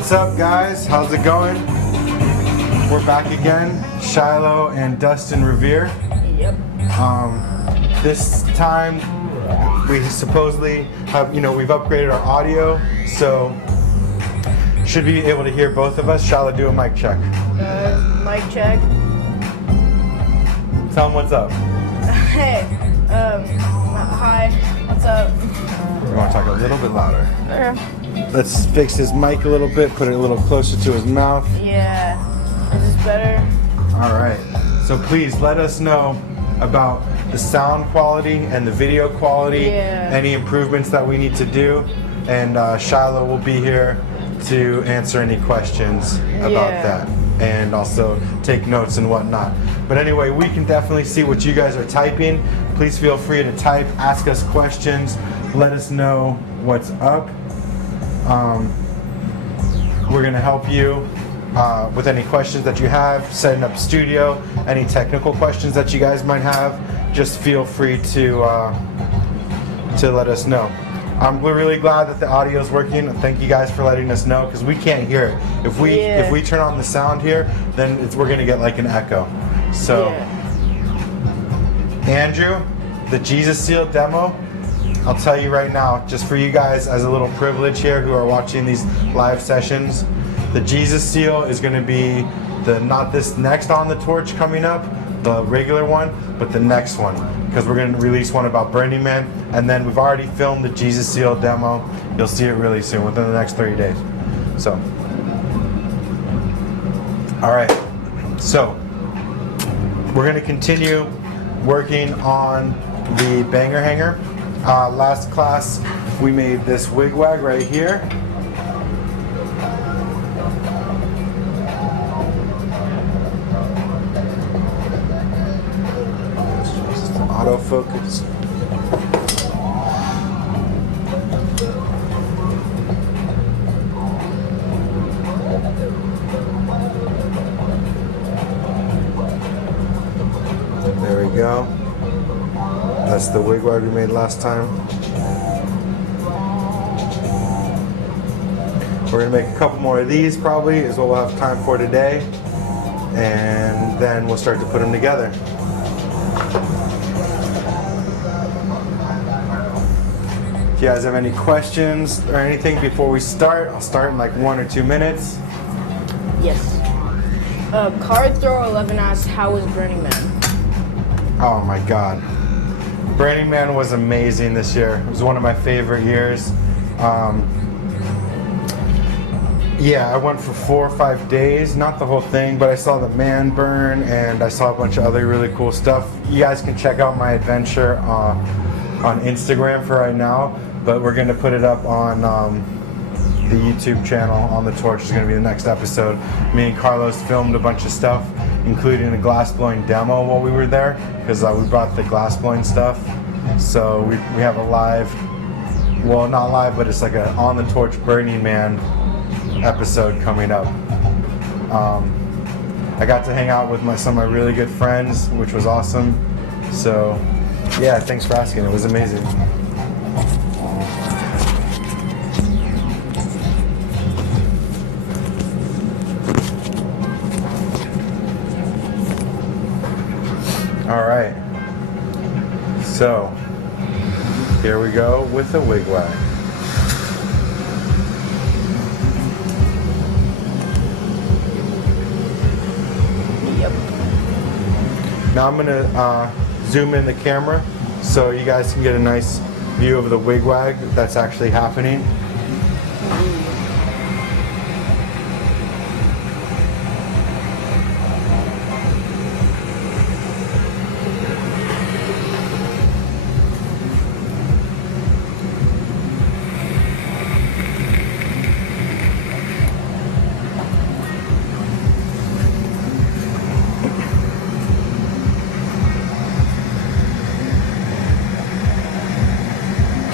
What's up, guys? How's it going? We're back again, Shiloh and Dustin Revere. Yep. This time we supposedly have, we've upgraded our audio, so should be able to hear both of us. Shiloh, do a mic check. Mic check. Tell them what's up. Hey, hi, what's up? You want to talk a little bit louder? Okay. Let's fix his mic a little bit, put it a little closer to his mouth. Yeah, is this better? All right, so please let us know about the sound quality and the video quality, any improvements that we need to do, and Shiloh will be here to answer any questions about that and also take notes and whatnot. But anyway, we can definitely see what you guys are typing. Please feel free to type, ask us questions, let us know what's up. We're gonna help you with any questions that you have, setting up studio, any technical questions that you guys might have. Just feel free to let us know. I'm really glad that the audio is working. Thank you guys for letting us know, because we can't hear it. If we turn on the sound here, then we're gonna get like an echo. So, Andrew, the Jesus Seal demo, I'll tell you right now, just for you guys as a little privilege here who are watching these live sessions, the Jesus Seal is going to be not this next On the Torch coming up, the regular one, but the next one, because we're going to release one about Burning Man, and then we've already filmed the Jesus Seal demo. You'll see it really soon, within the next 30 days. So, all right, so we're going to continue working on the banger hanger. Last class we made this wigwag right here. Autofocus. There we go. That's the wigwag we made last time. We're gonna make a couple more of these probably, is what we'll have time for today. And then we'll start to put them together. If you guys have any questions or anything before we start, I'll start in like 1 or 2 minutes. Yes. Card Thrower 11 asks, how was Burning Man? Oh my God. Burning Man was amazing this year. It was one of my favorite years. I went for 4 or 5 days, not the whole thing, but I saw the man burn and I saw a bunch of other really cool stuff. You guys can check out my adventure on Instagram for right now, but we're gonna put it up on the YouTube channel. On the Torch is gonna be the next episode. Me and Carlos filmed a bunch of stuff, including a glass blowing demo while we were there, because we brought the glass blowing stuff. So we have a live, well, not live, but it's like a On the Torch Burning Man episode coming up. I got to hang out with some of my really good friends, which was awesome. So yeah, thanks for asking. It was amazing. All right, so here we go with the wigwag. Yep. Now I'm gonna zoom in the camera so you guys can get a nice view of the wigwag that's actually happening.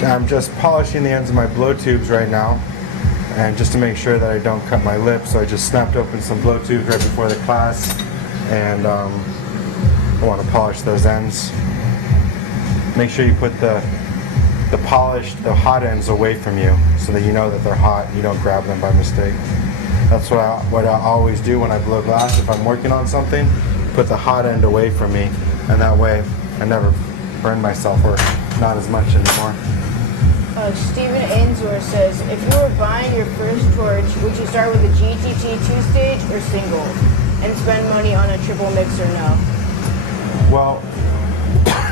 I'm just polishing the ends of my blow tubes right now, and just to make sure that I don't cut my lip, so I just snapped open some blow tubes right before the class, and I want to polish those ends. Make sure you put the hot ends away from you so that you know that they're hot and you don't grab them by mistake. That's what I always do when I blow glass. If I'm working on something, put the hot end away from me, and that way I never burn myself, or not as much anymore. Steven Ainsworth says, if you were buying your first torch, would you start with a GTT 2-stage or single, and spend money on a triple mix or no? Well,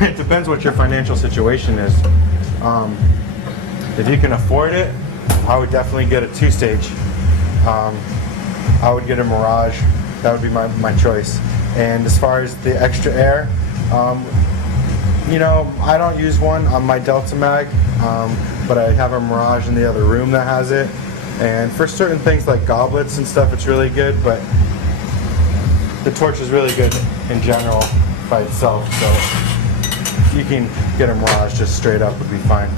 it depends what your financial situation is. If you can afford it, I would definitely get a 2-stage. I would get a Mirage. That would be my choice. And as far as the extra air, you know, I don't use one on my Delta Mag, but I have a Mirage in the other room that has it. And for certain things like goblets and stuff, it's really good, but the torch is really good in general by itself. So you can get a Mirage just straight up would be fine.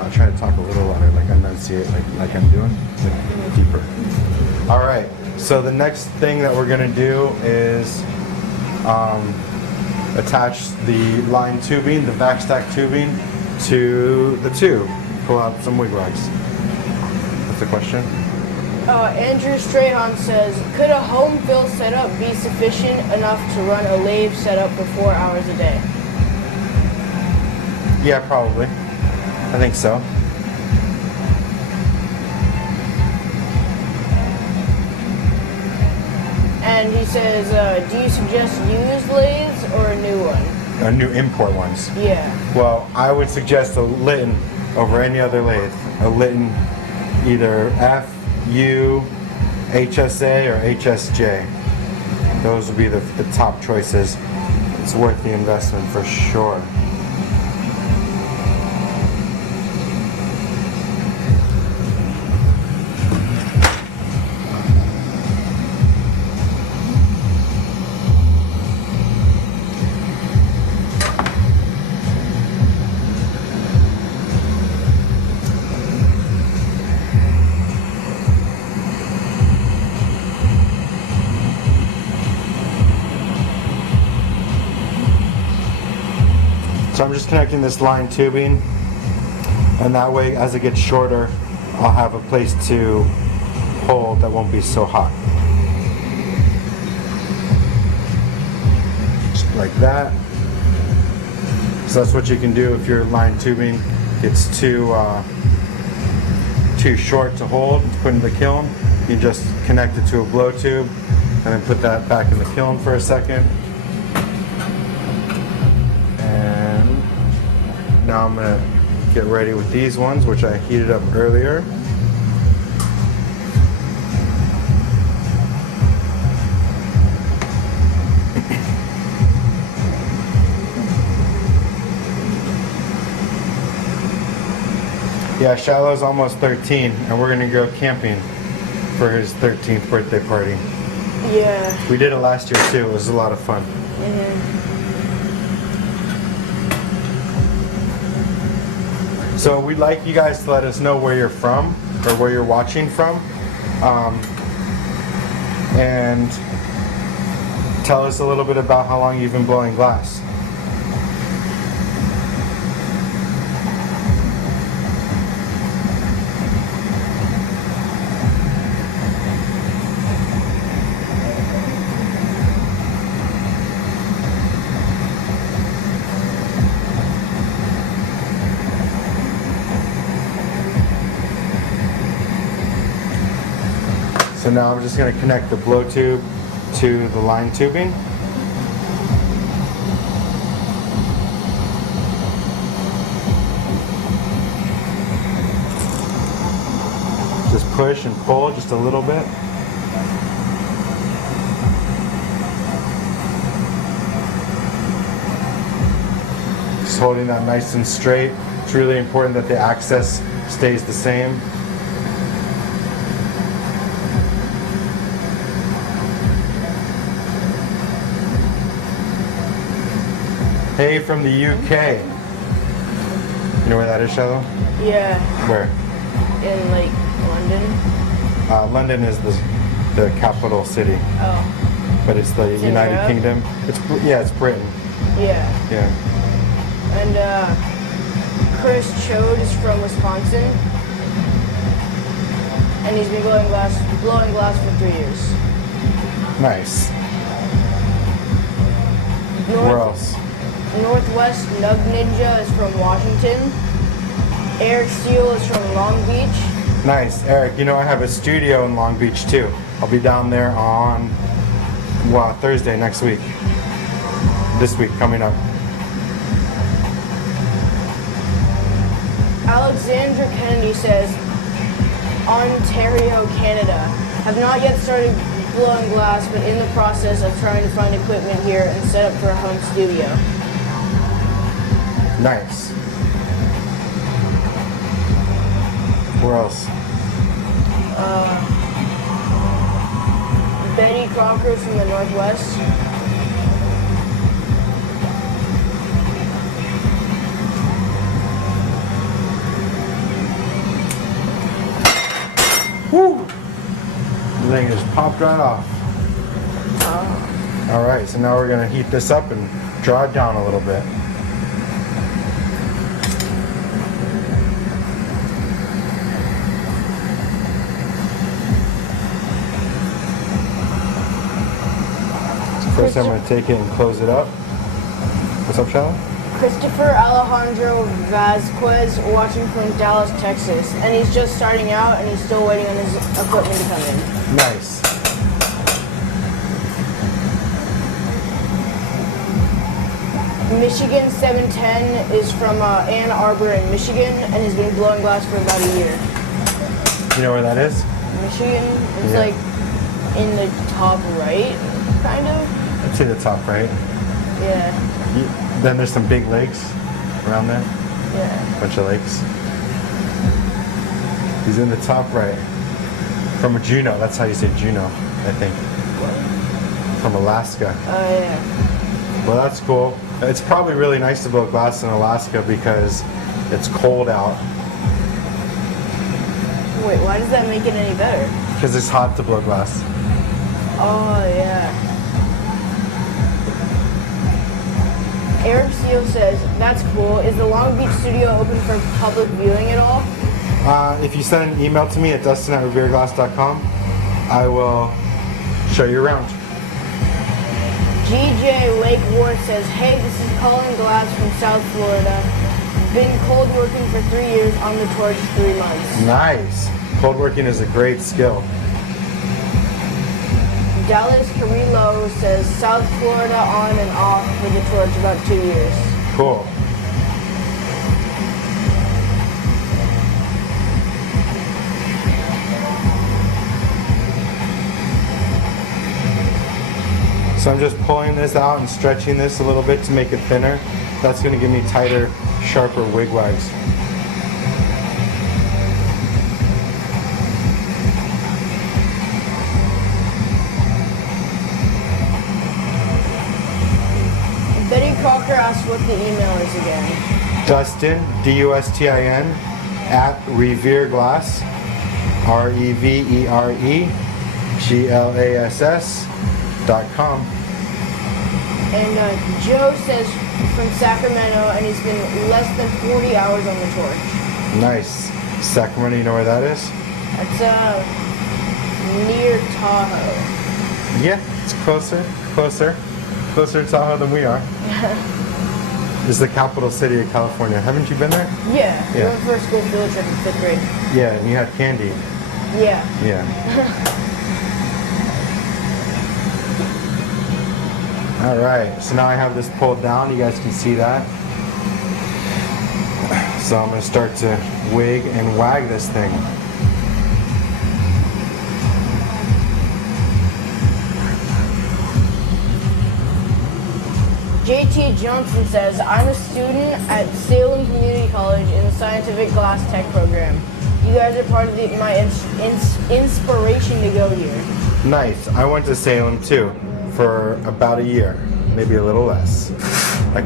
I'll try to talk a little louder, like enunciate, like I'm doing, like deeper. All right, so the next thing that we're gonna do is attach the line tubing, the back stack tubing, to the tube. Pull out some wigwags. What's the question? Andrew Strahan says, could a home fill setup be sufficient enough to run a lathe setup for 4 hours a day? Yeah, probably. I think so. And he says, do you suggest used lathes or a new one? New import ones. Yeah. Well, I would suggest a Litton over any other lathe. A Litton, either F, U, HSA, or HSJ. Those would be the top choices. It's worth the investment for sure. So I'm just connecting this line tubing, and that way as it gets shorter, I'll have a place to hold that won't be so hot. Just like that. So that's what you can do if your line tubing gets too short to hold, to put in the kiln. You can just connect it to a blow tube and then put that back in the kiln for a second. Now I'm going to get ready with these ones, which I heated up earlier. Yeah, Shiloh's almost 13, and we're going to go camping for his 13th birthday party. Yeah. We did it last year too. It was a lot of fun. Mm-hmm. So we'd like you guys to let us know where you're from or where you're watching from, and tell us a little bit about how long you've been blowing glass. So now I'm just going to connect the blow tube to the line tubing. Just push and pull just a little bit. Just holding that nice and straight. It's really important that the axis stays the same. Hey, from the UK. You know where that is, Shiloh? Yeah. Where? In like London. London is the capital city, Oh. but it's the It's in United Europe? Kingdom. It's Britain. Yeah. Yeah. And Chris Chode is from Wisconsin. and he's been blowing glass for 3 years. Nice. Where else? Northwest Nub Ninja is from Washington. Eric Steele is from Long Beach. Nice, Eric. You know, I have a studio in Long Beach too. I'll be down there on Thursday next week. This week coming up. Alexandra Kennedy says, Ontario, Canada. Have not yet started blowing glass, but in the process of trying to find equipment here and set up for a home studio. Nice. Where else? Betty Crocker from the Northwest. Woo! The thing just popped right off. All right, so now we're gonna heat this up and draw it down a little bit. First I'm going to take it and close it up. What's up, Shallow? Christopher Alejandro Vasquez watching from Dallas, Texas. And he's just starting out and he's still waiting on his equipment to come in. Nice. Michigan 710 is from Ann Arbor in Michigan and has been blowing glass for about a year. You know where that is? Michigan, it's like in the top right, kind of. It's in the top right. Yeah. Then there's some big lakes around there. Yeah. Bunch of lakes. He's in the top right. From Juneau. That's how you say Juneau, I think. From Alaska. Oh, yeah. Well, that's cool. It's probably really nice to blow glass in Alaska because it's cold out. Wait, why does that make it any better? Because it's hot to blow glass. Oh, yeah. Eric Steele says, that's cool. Is the Long Beach studio open for public viewing at all? If you send an email to me at dustin@revereglass.com, I will show you around. GJ Lake Ward says, hey, this is Colin Glass from South Florida. Been cold working for 3 years, on the torch 3 months. Nice. Cold working is a great skill. Dallas Carrillo says, South Florida on and off for the torch about 2 years. Cool. So I'm just pulling this out and stretching this a little bit to make it thinner. That's going to give me tighter, sharper wigwags. Betty Crocker asked what the email is again. Dustin, D-U-S-T-I-N, at revereglass, REVEREGLASS.com. And Joe says from Sacramento, and he's been less than 40 hours on the torch. Nice. Sacramento, you know where that is? That's near Tahoe. Yeah, it's closer to Tahoe than we are. It's the capital city of California. Haven't you been there? Yeah, we Yeah. went for a school field trip in 5th grade. Yeah, and you had candy. Yeah. Yeah. All right, so now I have this pulled down. You guys can see that. So I'm gonna start to wig and wag this thing. JT Johnson says, I'm a student at Salem Community College in the Scientific Glass Tech program. You guys are part of my inspiration to go here. Nice. I went to Salem too for about a year, maybe a little less. I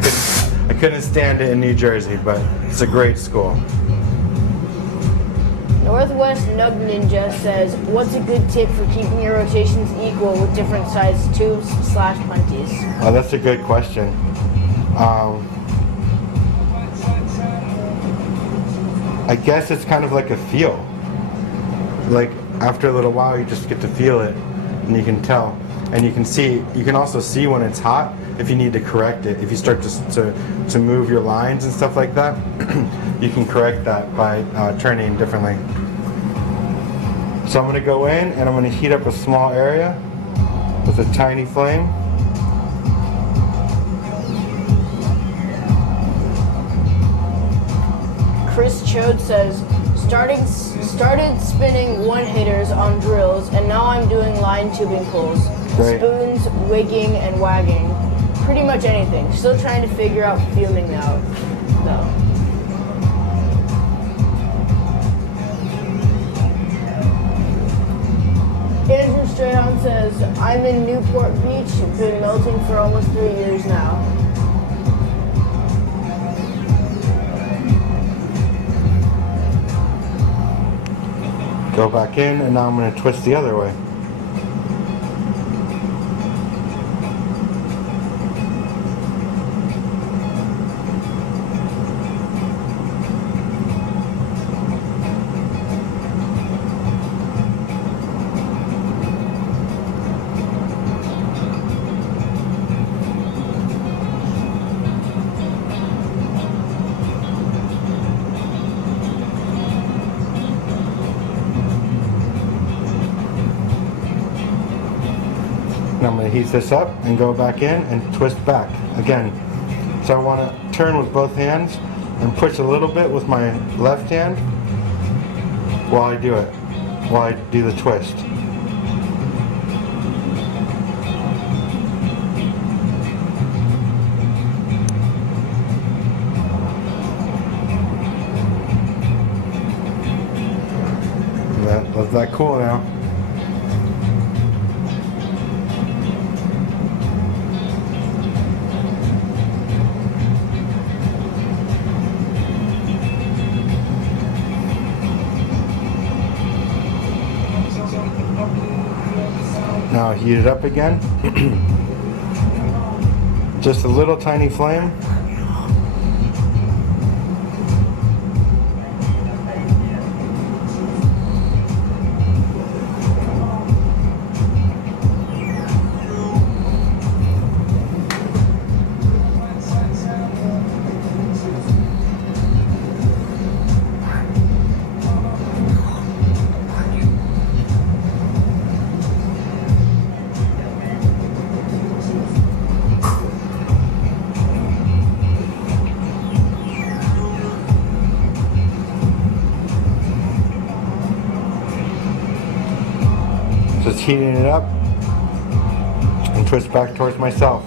couldn't stand it in New Jersey, but it's a great school. Northwest Nub Ninja says, what's a good tip for keeping your rotations equal with different size tubes/punties? Oh, that's a good question. I guess it's kind of like a feel. Like after a little while, you just get to feel it, and you can tell, and you can see. You can also see when it's hot if you need to correct it. If you start to move your lines and stuff like that, you can correct that by turning differently. So I'm going to go in and I'm going to heat up a small area with a tiny flame. Chris Chode says, started spinning one-hitters on drills, and now I'm doing line tubing pulls, Great. spoons, wigging, and wagging. Pretty much anything. Still trying to figure out fielding now, though. Andrew Strahan says, I'm in Newport Beach, been melting for almost 3 years now. Go back in, and now I'm going to twist the other way. Now I'm going to heat this up and go back in and twist back again. So I want to turn with both hands and push a little bit with my left hand while I do it, while I do the twist. Let that cool now. Now heat it up again. Just a little tiny flame. Just heating it up and twist back towards myself.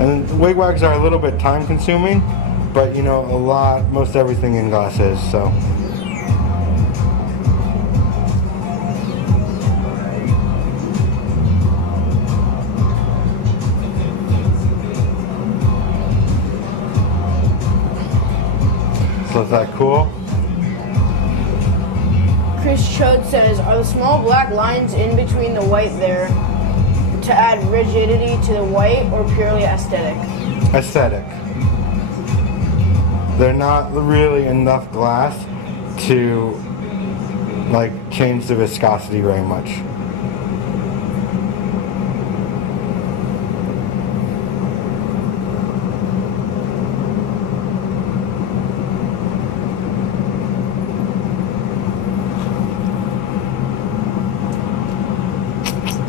And wigwags are a little bit time consuming, but you know, most everything in glass is, so. So let that cool. Chris Chode says, are the small black lines in between the white there to add rigidity to the white or purely aesthetic? Aesthetic. They're not really enough glass to like change the viscosity very much.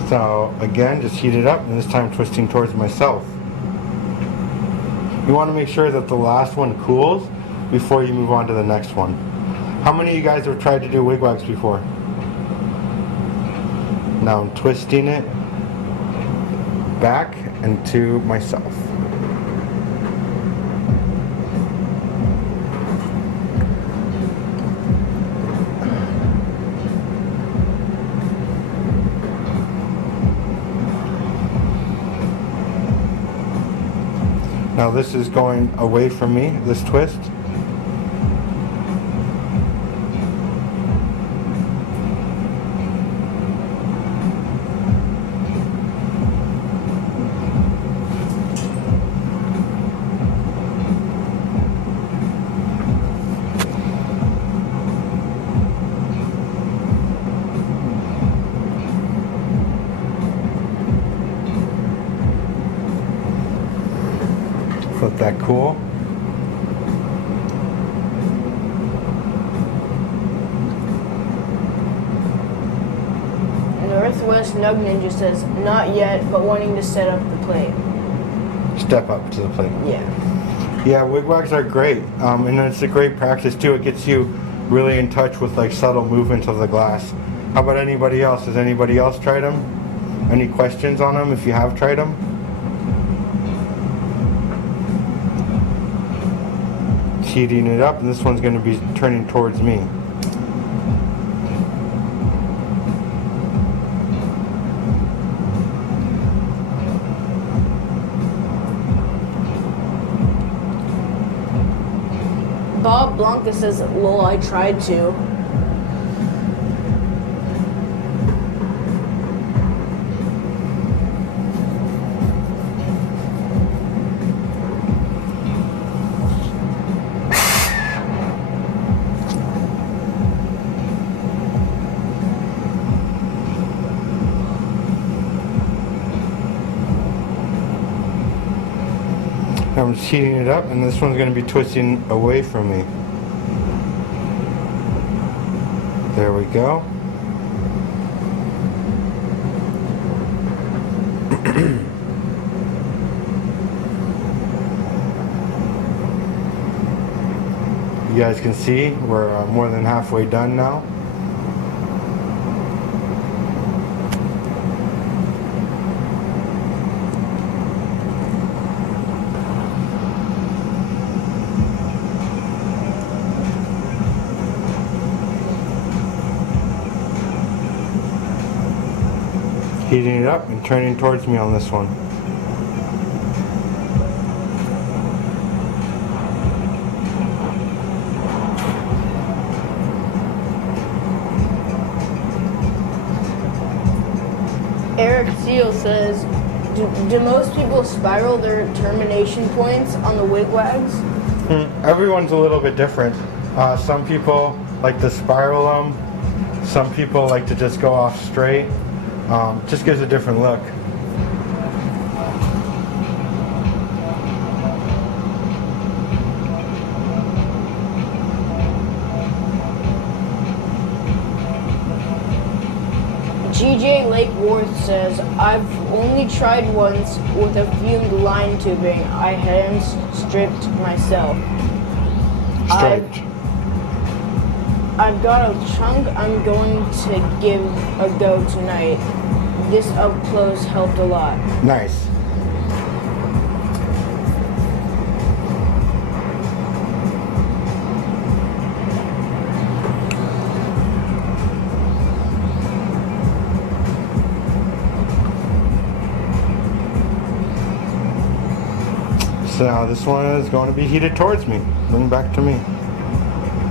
So again, just heat it up, and this time twisting towards myself. You want to make sure that the last one cools before you move on to the next one. How many of you guys have tried to do wigwags before? Now I'm twisting it back and to myself. Now this is going away from me, this twist. Flip that cool. Northwest Nug Ninja says, not yet, but wanting to set up the plate. Step up to the plate. Yeah. Yeah, wigwags are great, and it's a great practice too. It gets you really in touch with like subtle movements of the glass. How about anybody else? Has anybody else tried them? Any questions on them if you have tried them? Heating it up, and this one's going to be turning towards me. Bob Blanca says, lol, I tried to. I'm just heating it up, and this one's going to be twisting away from me. There we go. You guys can see we're more than halfway done now. Heating it up and turning towards me on this one. Eric Seal says, do most people spiral their termination points on the wigwags? Everyone's a little bit different. Some people like to spiral them. Some people like to just go off straight. Just gives a different look. GJ Lake Worth says, I've only tried once with a fumed line tubing. I hand stripped myself. Striped. I've got a chunk I'm going to give a go tonight. This up close helped a lot. Nice. So now this one is going to be heated towards me. Bring back to me.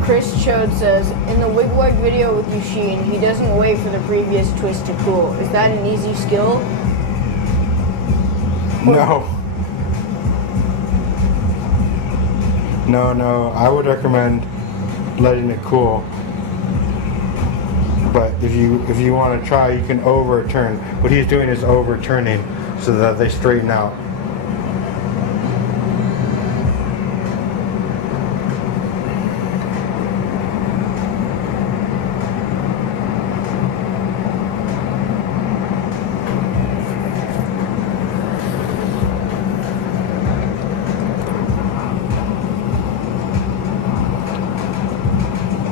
Chris Chode says, in the wigwag video with Yushin, he doesn't wait for the previous twist to cool. Is that an easy skill? No. No, I would recommend letting it cool. But if you want to try, you can overturn. What he's doing is overturning so that they straighten out.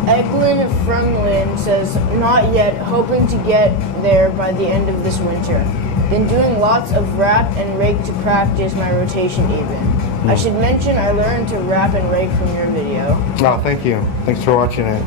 Eklund Fremlin says, not yet, hoping to get there by the end of this winter. Been doing lots of wrap and rake to practice my rotation even. I should mention I learned to wrap and rake from your video. Oh, thank you. Thanks for watching it.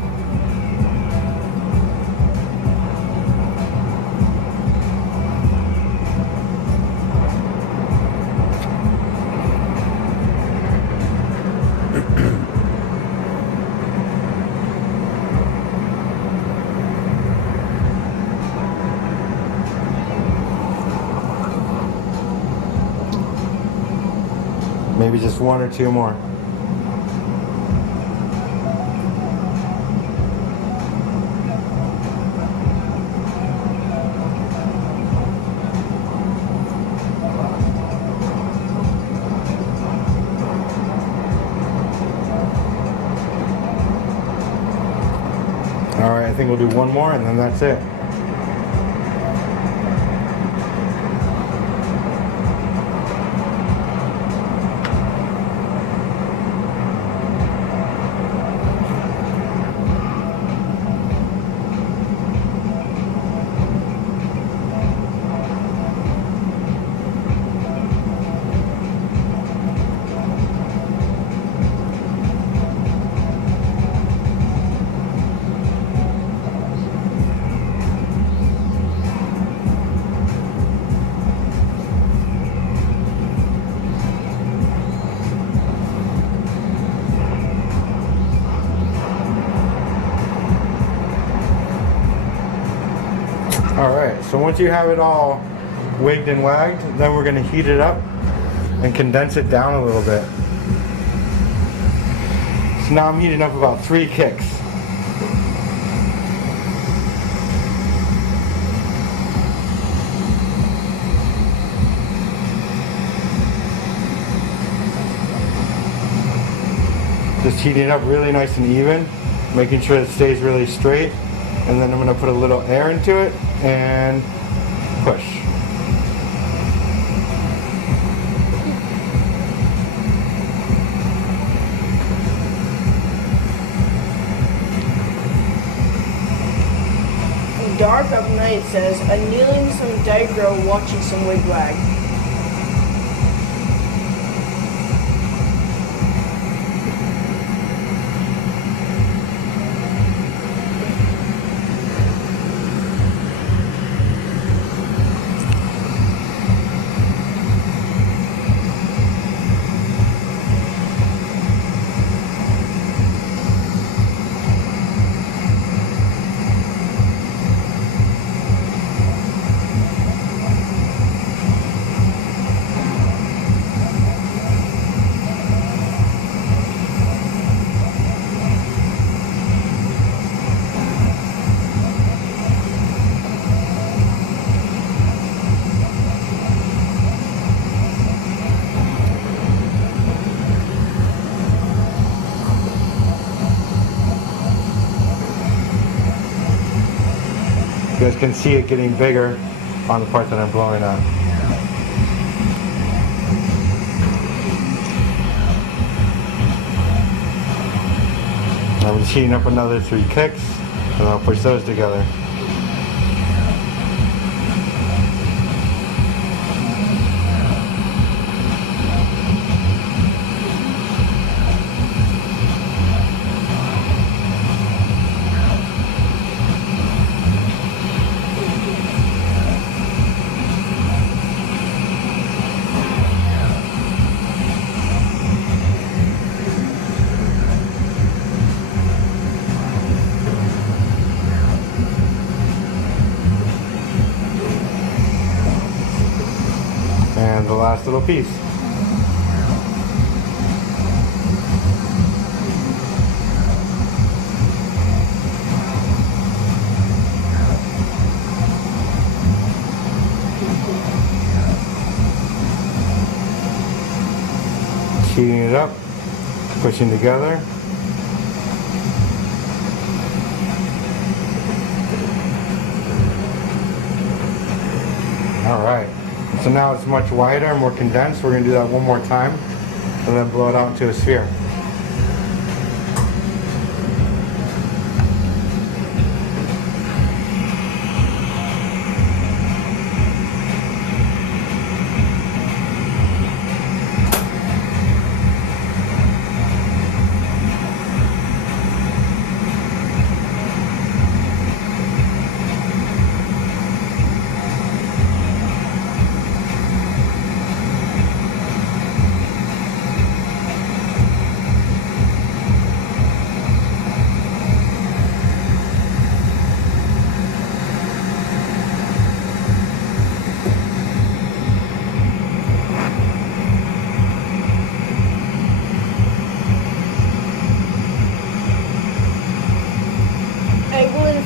Maybe just one or two more. I think we'll do one more and then that's it. Alright, so once you have it all wigged and wagged, then we're going to heat it up and condense it down a little bit. So now I'm heating up about 3 kicks. Just heating it up really nice and even, making sure it stays really straight. And then I'm going to put a little air into it and push. Dark Up Night says, annealing some Digro watching some Wigwag. You guys can see it getting bigger on the part that I'm blowing on. I'm just heating up another 3 kicks and I'll push those together. And the last little piece. Heating it up, pushing together. All right. So now it's much wider and more condensed. We're going to do that one more time and then blow it out into a sphere.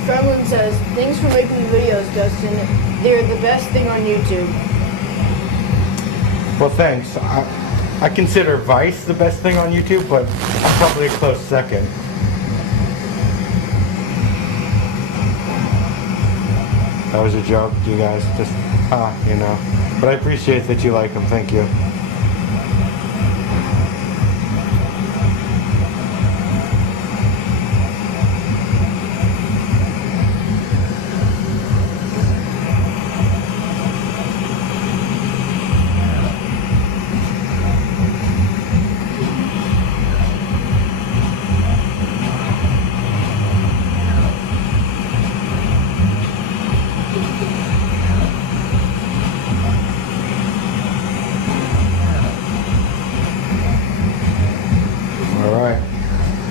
Fremlin says, thanks for making the videos, Dustin. They're the best thing on YouTube. Well, thanks. I consider Vice the best thing on YouTube, but I'm probably a close second. That was a joke, you guys. Just, you know. But I appreciate that you like them. Thank you.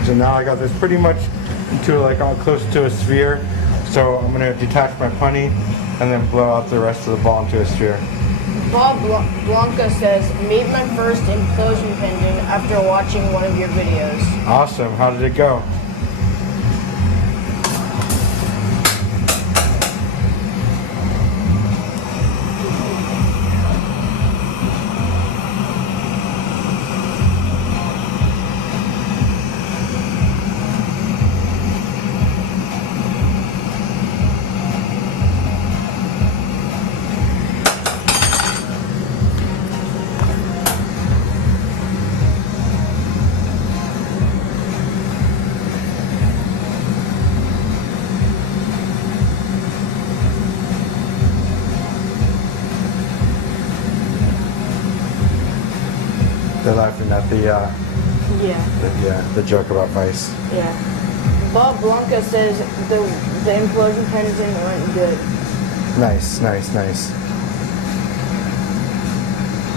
So now I got this pretty much to like close to a sphere. So I'm gonna detach my punny and then blow out the rest of the ball into a sphere. Bob Blanca says, made my first implosion pendant after watching one of your videos. Awesome, how did it go? They're laughing at the joke about Vice. Yeah. Bob Blanca says the implosion pendant went good. Nice, nice, nice.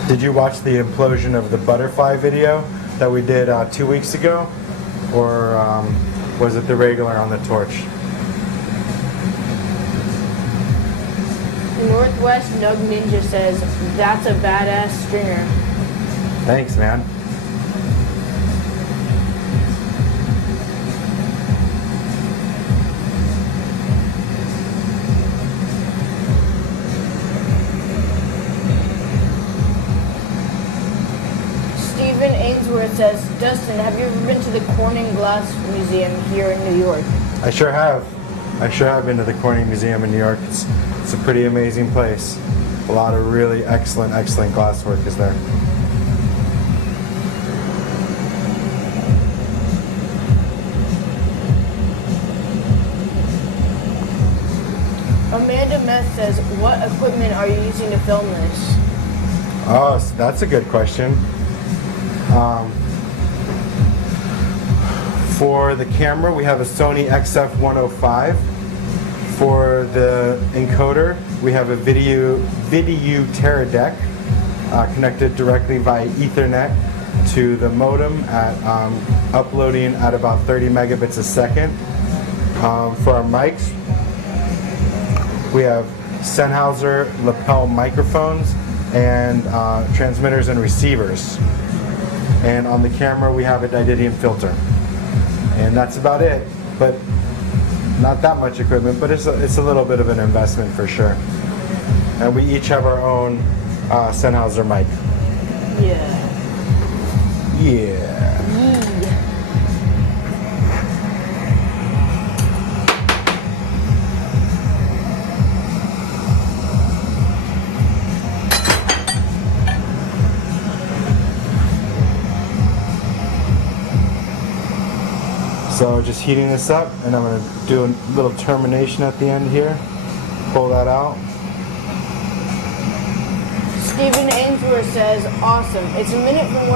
Did you watch the implosion of the butterfly video that we did 2 weeks ago? Or was it the regular on the torch? Northwest Nug Ninja says, that's a badass stringer. Thanks, man. Stephen Ainsworth says, Dustin, have you ever been to the Corning Glass Museum here in New York? I sure have. I sure have been to the Corning Museum in New York. It's a pretty amazing place. A lot of really excellent glasswork is there. Amanda Meth says, what equipment are you using to film this? Oh, so that's a good question. For the camera, we have a Sony XF105. For the encoder, we have a Video Teradek connected directly via Ethernet to the modem at uploading at about 30 megabits a second. For our mics, we have Sennheiser lapel microphones and transmitters and receivers. And on the camera, we have a Dididium filter. And that's about it. But not that much equipment, but it's a little bit of an investment for sure. And we each have our own Sennheiser mic. Yeah. Yeah. So just heating this up, and I'm going to do a little termination at the end here. Pull that out. Stephen Ainsworth says, awesome. It's a minute from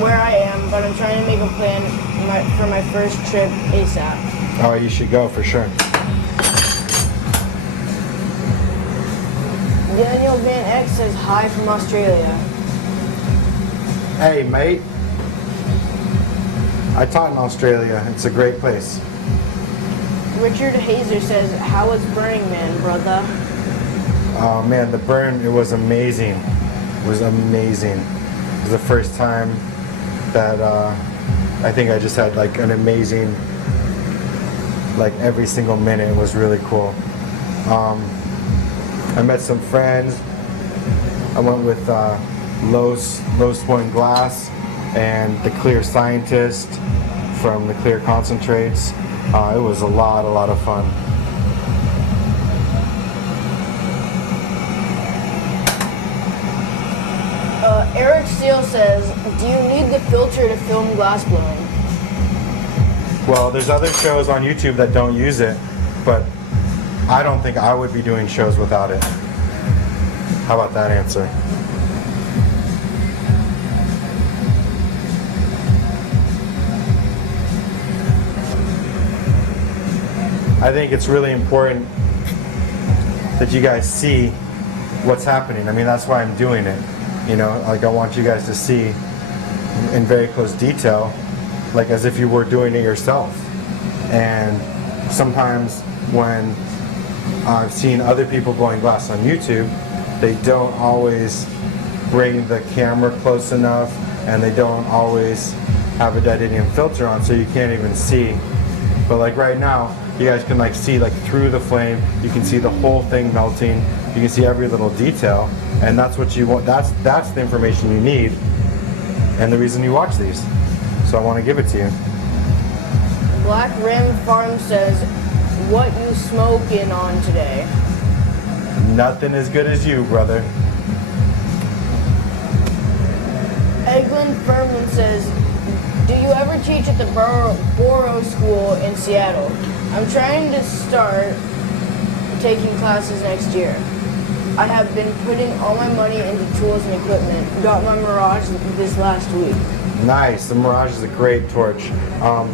where I am, but I'm trying to make a plan for my first trip ASAP. Oh, you should go for sure. Daniel Van X says, hi from Australia. Hey, mate. I taught in Australia. It's a great place. Richard Hazer says, how was Burning Man, brother? Oh man, the burn, it was amazing. It was amazing. It was the first time that I think I just had like an amazing, like every single minute was really cool. I met some friends. I went with Lowe's Point Glass and the Clear Scientist from the Clear Concentrates. It was a lot of fun. Eric Steele says, do you need the filter to film glass blowing? Well, there's other shows on YouTube that don't use it, but I don't think I would be doing shows without it. How about that answer? I think it's really important that you guys see what's happening. I mean, that's why I'm doing it. You know, like I want you guys to see in very close detail, like as if you were doing it yourself. And sometimes when I've seen other people blowing glass on YouTube, they don't always bring the camera close enough, and they don't always have a titanium filter on, so you can't even see. But like right now, you guys can like see like through the flame. You can see the whole thing melting. You can see every little detail, and that's what you want. That's the information you need, and the reason you watch these. So I want to give it to you. Black Ram Farm says, what you smoking on today? Nothing as good as you, brother. Eglin Furman says, do you ever teach at the Borough School in Seattle? I'm trying to start taking classes next year. I have been putting all my money into tools and equipment. Got my Mirage this last week. Nice. The Mirage is a great torch. I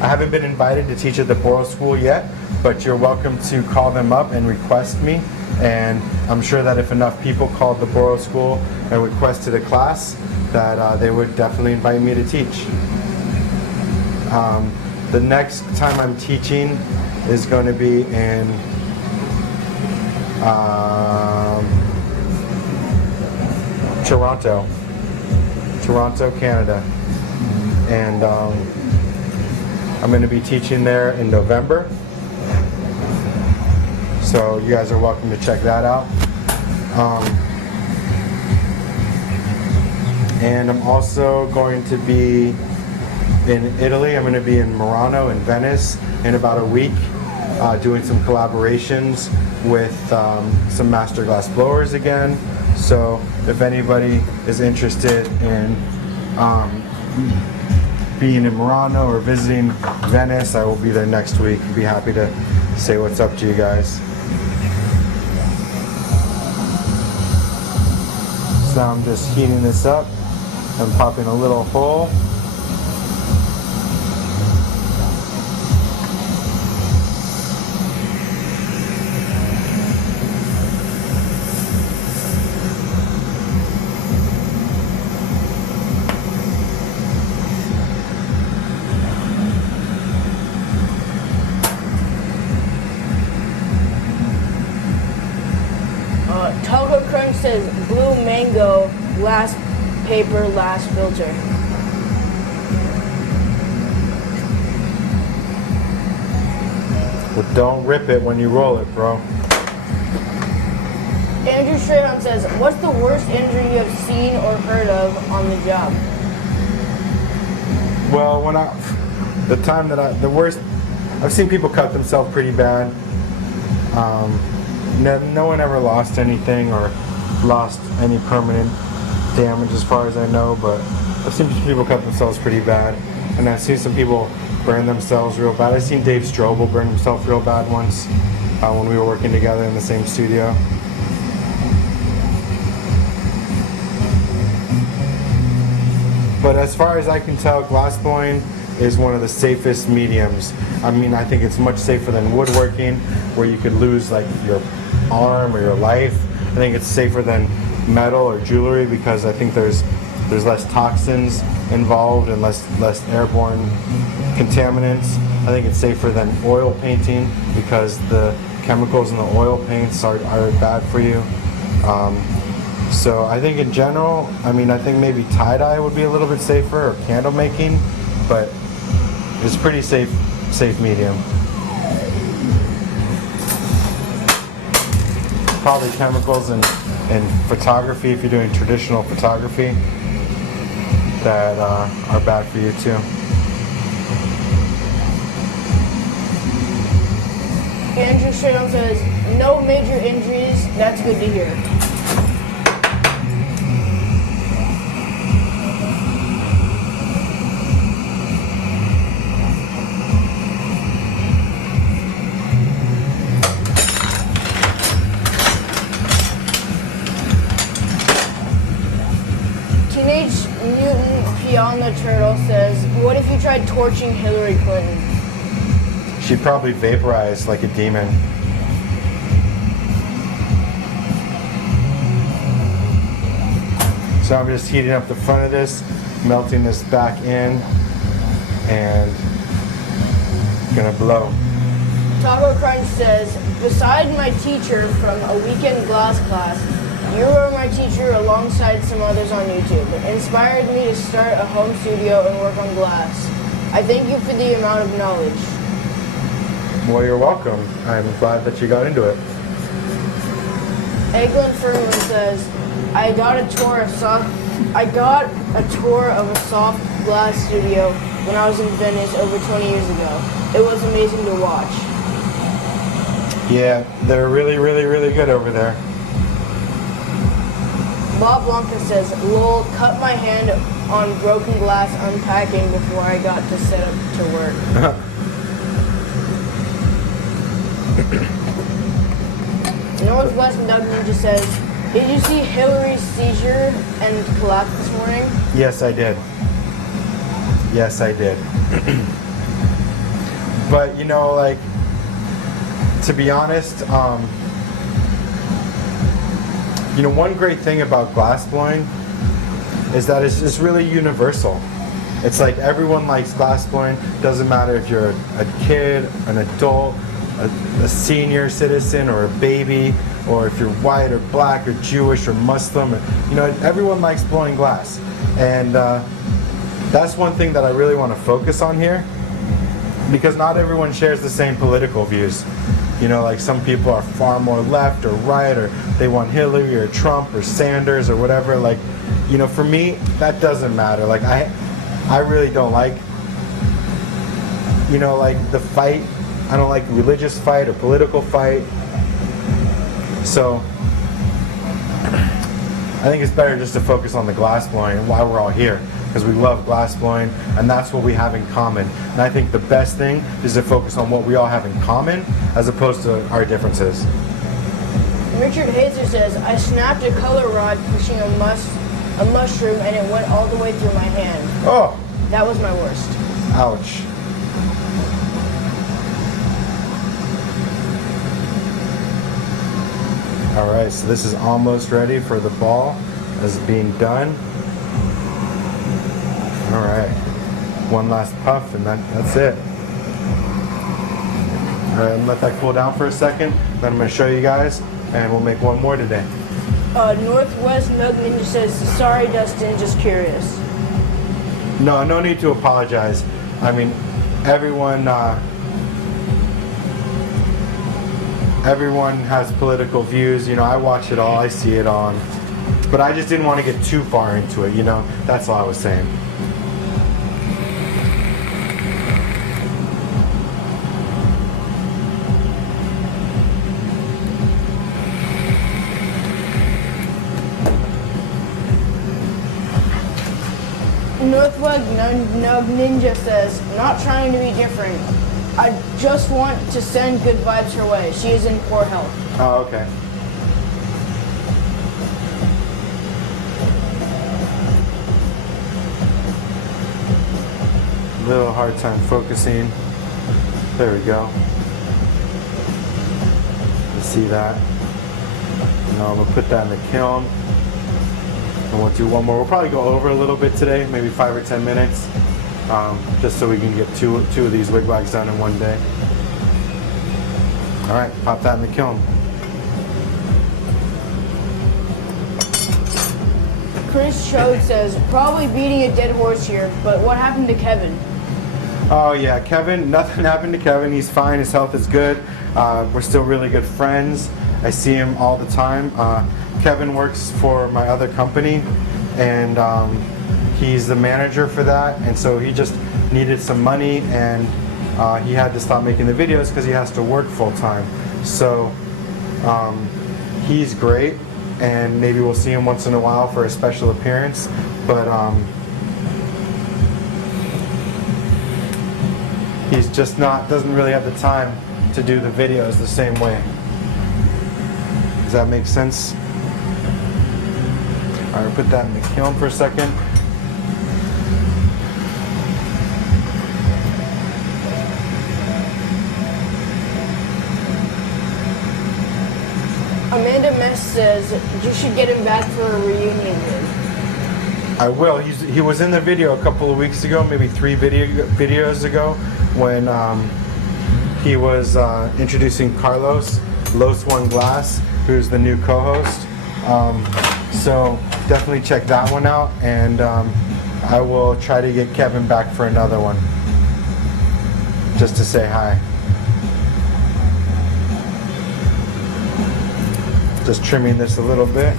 haven't been invited to teach at the Borough School yet, but you're welcome to call them up and request me. And I'm sure that if enough people called the Borough School and requested a class, that they would definitely invite me to teach. The next time I'm teaching is going to be in Toronto, Canada. And I'm going to be teaching there in November. So you guys are welcome to check that out. And I'm also going to be in Italy. I'm going to be in Murano and Venice in about a week, doing some collaborations with some master glass blowers again. So if anybody is interested in being in Murano or visiting Venice, I will be there next week. I'd be happy to say what's up to you guys. So I'm just heating this up. I'm popping a little hole. Taco Crunch says blue mango, glass paper, last filter. But don't rip it when you roll it, bro. Andrew Strahan says, what's the worst injury you have seen or heard of on the job? Well, I've seen people cut themselves pretty bad. No one ever lost anything or lost any permanent damage as far as I know, but I've seen people cut themselves pretty bad, and I've seen some people burn themselves real bad. I've seen Dave Strobel burn himself real bad once when we were working together in the same studio. But as far as I can tell, glass blowing is one of the safest mediums. I mean, I think it's much safer than woodworking, where you could lose like your arm or your life. I think it's safer than metal or jewelry because I think there's less toxins involved and less airborne contaminants. I think it's safer than oil painting because the chemicals in the oil paints are bad for you. So I think in general, I think maybe tie-dye would be a little bit safer, or candle making, but it's pretty safe medium. Probably chemicals and photography, if you're doing traditional photography, that are bad for you too. Andrew Strahan says, no major injuries. That's good to hear. Beyond the Turtle says, what if you tried torching Hillary Clinton? She'd probably vaporize like a demon. So I'm just heating up the front of this, melting this back in, and gonna blow. Taco Crunch says, beside my teacher from a weekend glass class, you were my teacher alongside some others on YouTube. It inspired me to start a home studio and work on glass. I thank you for the amount of knowledge. Well, you're welcome. I'm glad that you got into it. Eglin Furman says, I got a tour of a soft glass studio when I was in Venice over 20 years ago. It was amazing to watch. Yeah, they're really, really, really good over there. Bob Blanca says, lol, cut my hand on broken glass unpacking before I got to set up to work. Northwest Doug Ninja says, did you see Hillary's seizure and collapse this morning? Yes, I did. Yes, I did. But, you know, like, to be honest, you know, one great thing about glass blowing is that it's really universal. It's like everyone likes glass blowing. Doesn't matter if you're a kid, an adult, a senior citizen, or a baby, or if you're white or black or Jewish or Muslim. You know, everyone likes blowing glass. And that's one thing that I really want to focus on here, because not everyone shares the same political views. You know, like some people are far more left or right, or they want Hillary or Trump or Sanders or whatever. Like, you know, for me, that doesn't matter. Like, I really don't like, you know, like the fight. I don't like religious fight or political fight. So I think it's better just to focus on the glass blowing and why we're all here, because we love glass blowing and that's what we have in common. And I think the best thing is to focus on what we all have in common as opposed to our differences. Richard Hazer says, I snapped a color rod pushing a mushroom and it went all the way through my hand. Oh! That was my worst. Ouch. Alright, so this is almost ready for the ball as being done. Alright, one last puff and that's it. Alright, let that cool down for a second, then I'm going to show you guys, and we'll make one more today. Northwest Nug Ninja says, sorry Dustin, just curious. No need to apologize. I mean, everyone has political views. You know, I watch it all, I see it on. But I just didn't want to get too far into it, you know? That's all I was saying. Northwest Nug Ninja says, not trying to be different. I just want to send good vibes her way. She is in poor health. Oh, okay. Little hard time focusing. There we go. You see that? Now I'm gonna put that in the kiln. And we'll do one more. We'll probably go over a little bit today, maybe 5 or 10 minutes, just so we can get two of these wigwags done in one day. All right, pop that in the kiln. Chris Chode says, probably beating a dead horse here, but what happened to Kevin? Oh yeah, Kevin, nothing happened to Kevin. He's fine, his health is good. We're still really good friends. I see him all the time. Kevin works for my other company, and he's the manager for that, and so he just needed some money, and he had to stop making the videos because he has to work full time. So he's great, and maybe we'll see him once in a while for a special appearance, but he's just doesn't really have the time to do the videos the same way. Does that make sense? All right, put that in the kiln for a second. Amanda Mess says you should get him back for a reunion vid. I will. He was in the video a couple of weeks ago, maybe 3 videos ago, when he was introducing Carlos, Los One Glass, who's the new co-host. So definitely check that one out, and I will try to get Kevin back for another one, just to say hi. Just trimming this a little bit.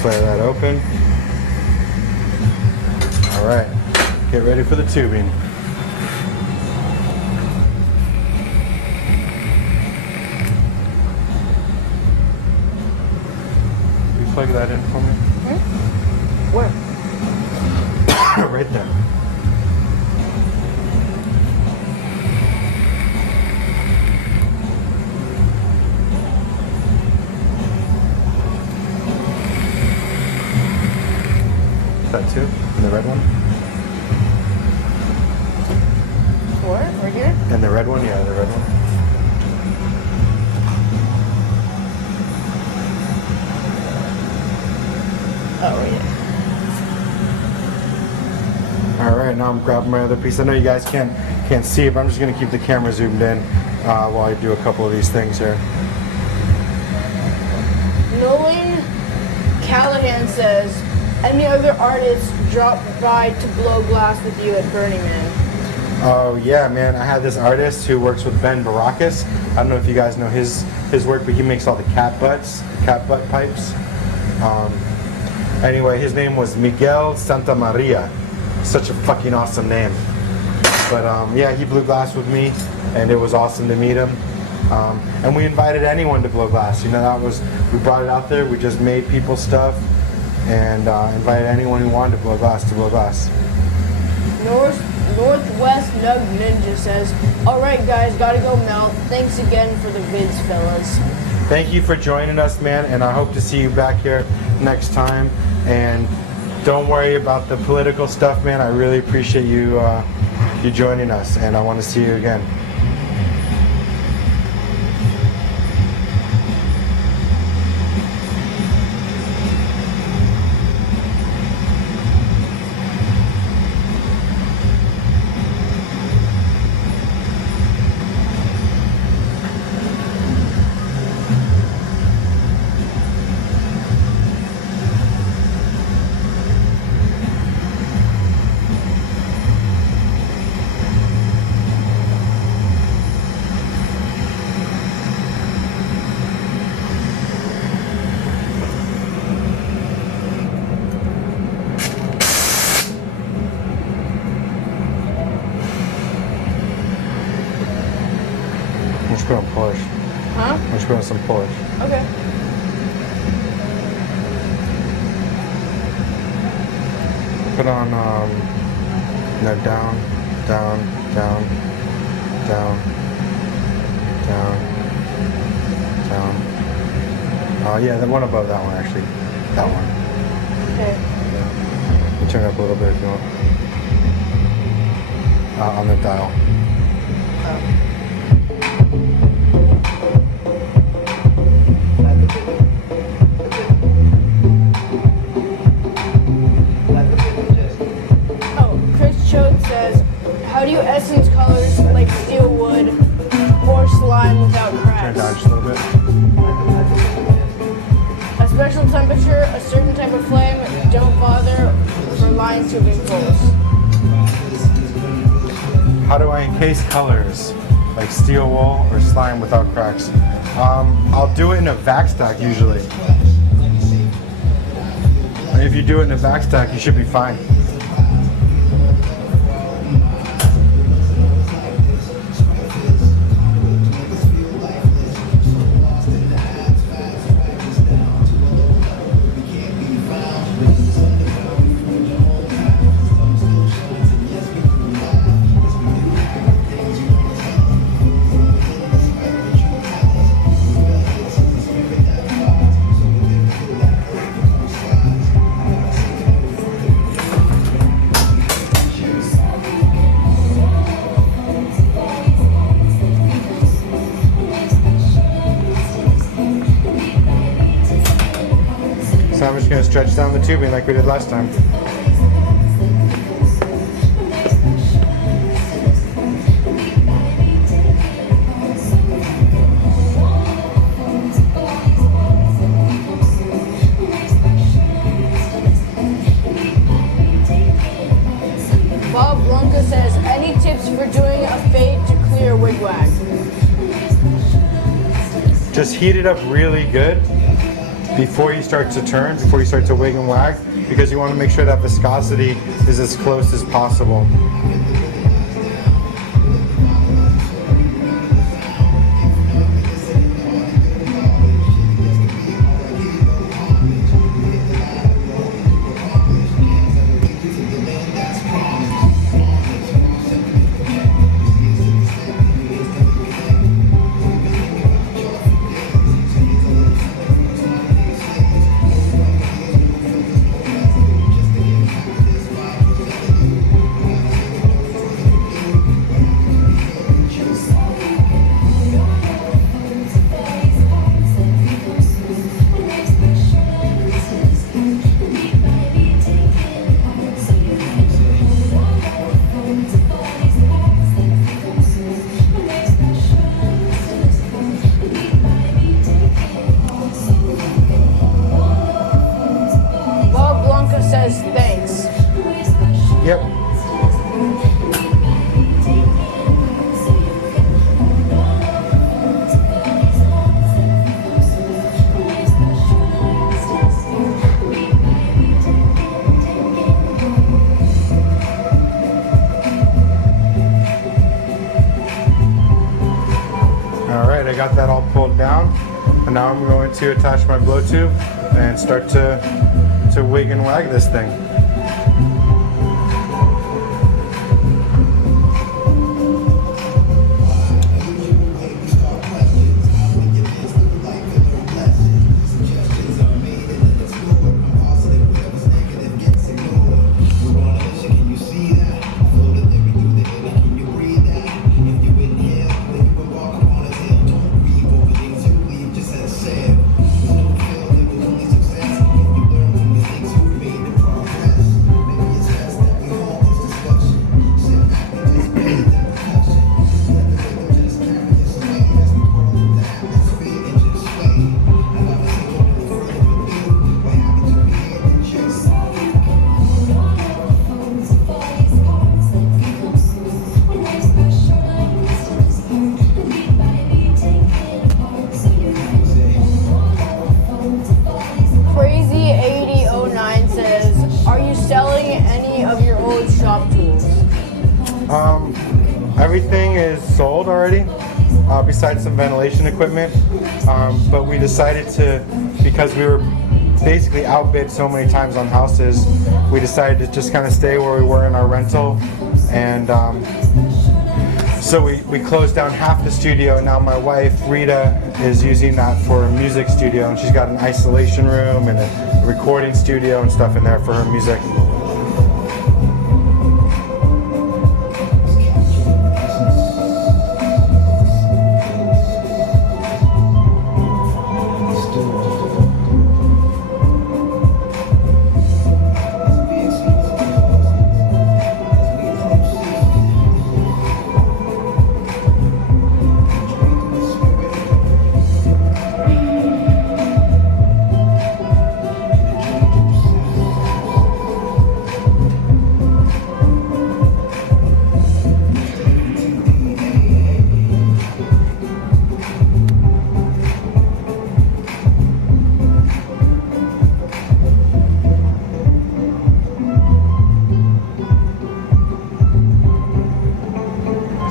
Flare that open. All right, get ready for the tubing. Plug that in for me. Where? Right there. That too? And the red one? Where? Right here? And the red one? Yeah, the red one. Oh, right here. All right, now I'm grabbing my other piece. I know you guys can't see it, but I'm just gonna keep the camera zoomed in while I do a couple of these things here. Nolan Callahan says, any other artists drop by to blow glass with you at Burning Man? Oh yeah, man! I had this artist who works with Ben Baracus. I don't know if you guys know his work, but he makes all the cat butt pipes. Anyway, his name was Miguel Santa Maria. Such a fucking awesome name. But yeah, he blew glass with me, and it was awesome to meet him. And we invited anyone to blow glass. You know, we brought it out there. We just made people stuff, and invited anyone who wanted to blow glass to blow glass. Northwest Nug Ninja says, all right, guys, gotta go melt. Thanks again for the vids, fellas. Thank you for joining us, man, and I hope to see you back here next time. And don't worry about the political stuff, man. I really appreciate you joining us, and I want to see you again. Let's put on polish. Huh? Let's put on some polish. Okay. Put on, no, down, down, down, down, down, down. Yeah, the one above that one, actually. That one. Okay. You turn it up a little bit if you want. On the dial. How do you essence colors like steel wood or slime without cracks? Turn it down just a little bit. A special temperature, a certain type of flame, don't bother for line tubing pulls. How do I encase colors like steel wool or slime without cracks? I'll do it in a vac stock usually. If you do it in a vac stock, you should be fine. So I'm just going to stretch down the tubing like we did last time. Bob Blanca says, any tips for doing a fade to clear wigwag? Just heat it up really good before you start to turn, before you start to wig and wag, because you want to make sure that viscosity is as close as possible. Thanks. Yep. Alright, I got that all pulled down, and now I'm going to attach my blow tube and start to wig and wag this thing. Everything is sold already, besides some ventilation equipment. But we decided to, because we were basically outbid so many times on houses, we decided to just kind of stay where we were in our rental. And so we closed down half the studio, and now my wife, Rita, is using that for a music studio. And she's got an isolation room and a recording studio and stuff in there for her music.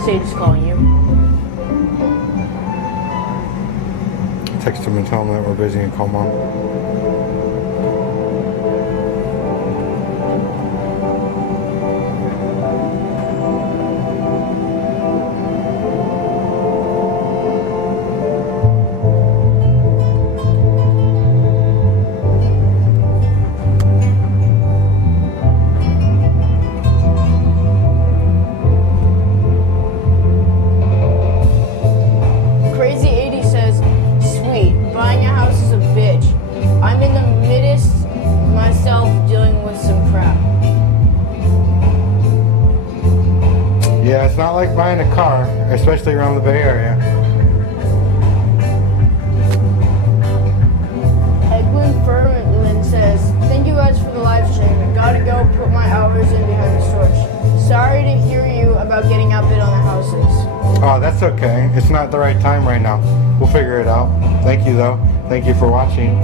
Sage's calling you. Text him and tell him that we're busy and call mom. it's not like buying a car, especially around the Bay Area. Edwin Furman says, thank you guys for the live stream. Gotta go put my hours in behind the storage. Sorry to hear you about getting outbid on the houses. Oh, that's okay. It's not the right time right now. We'll figure it out. Thank you, though. Thank you for watching.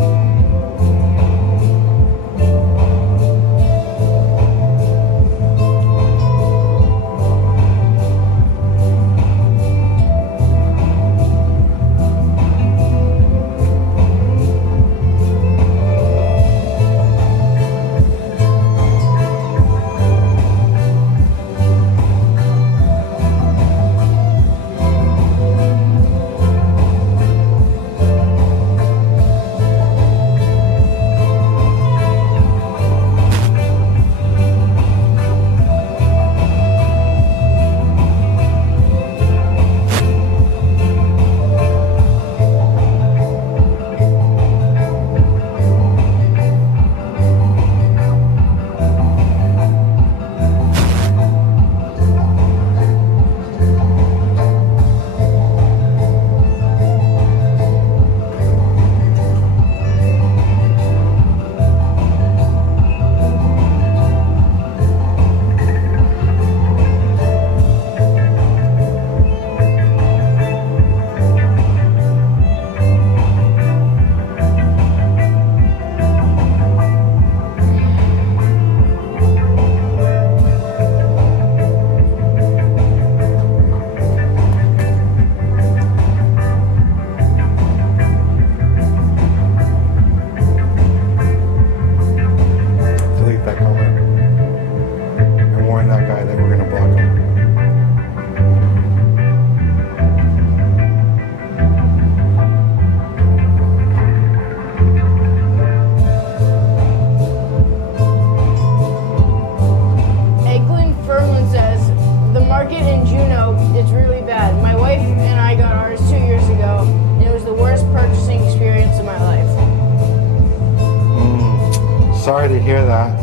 Sorry to hear that.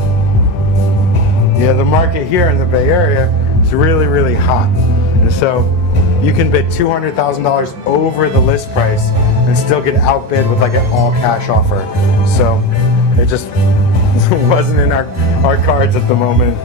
Yeah, the market here in the Bay Area is really, really hot. And so you can bid $200,000 over the list price and still get outbid with like an all cash offer. So it just wasn't in our cards at the moment.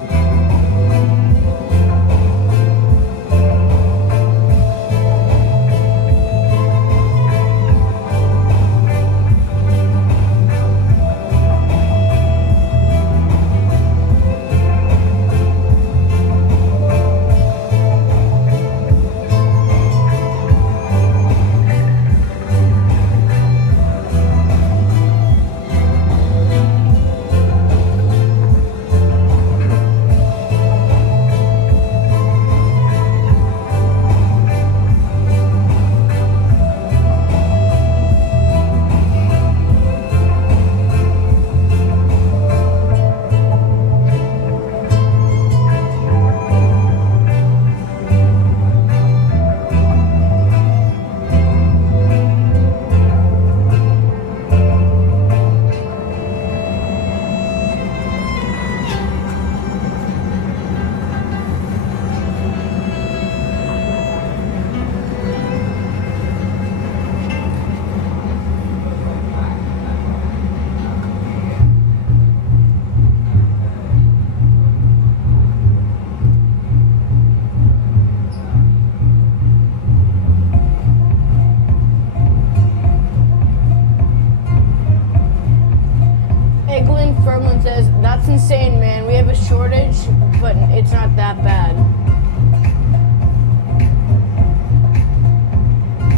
Says, that's insane, man. We have a shortage, but it's not that bad.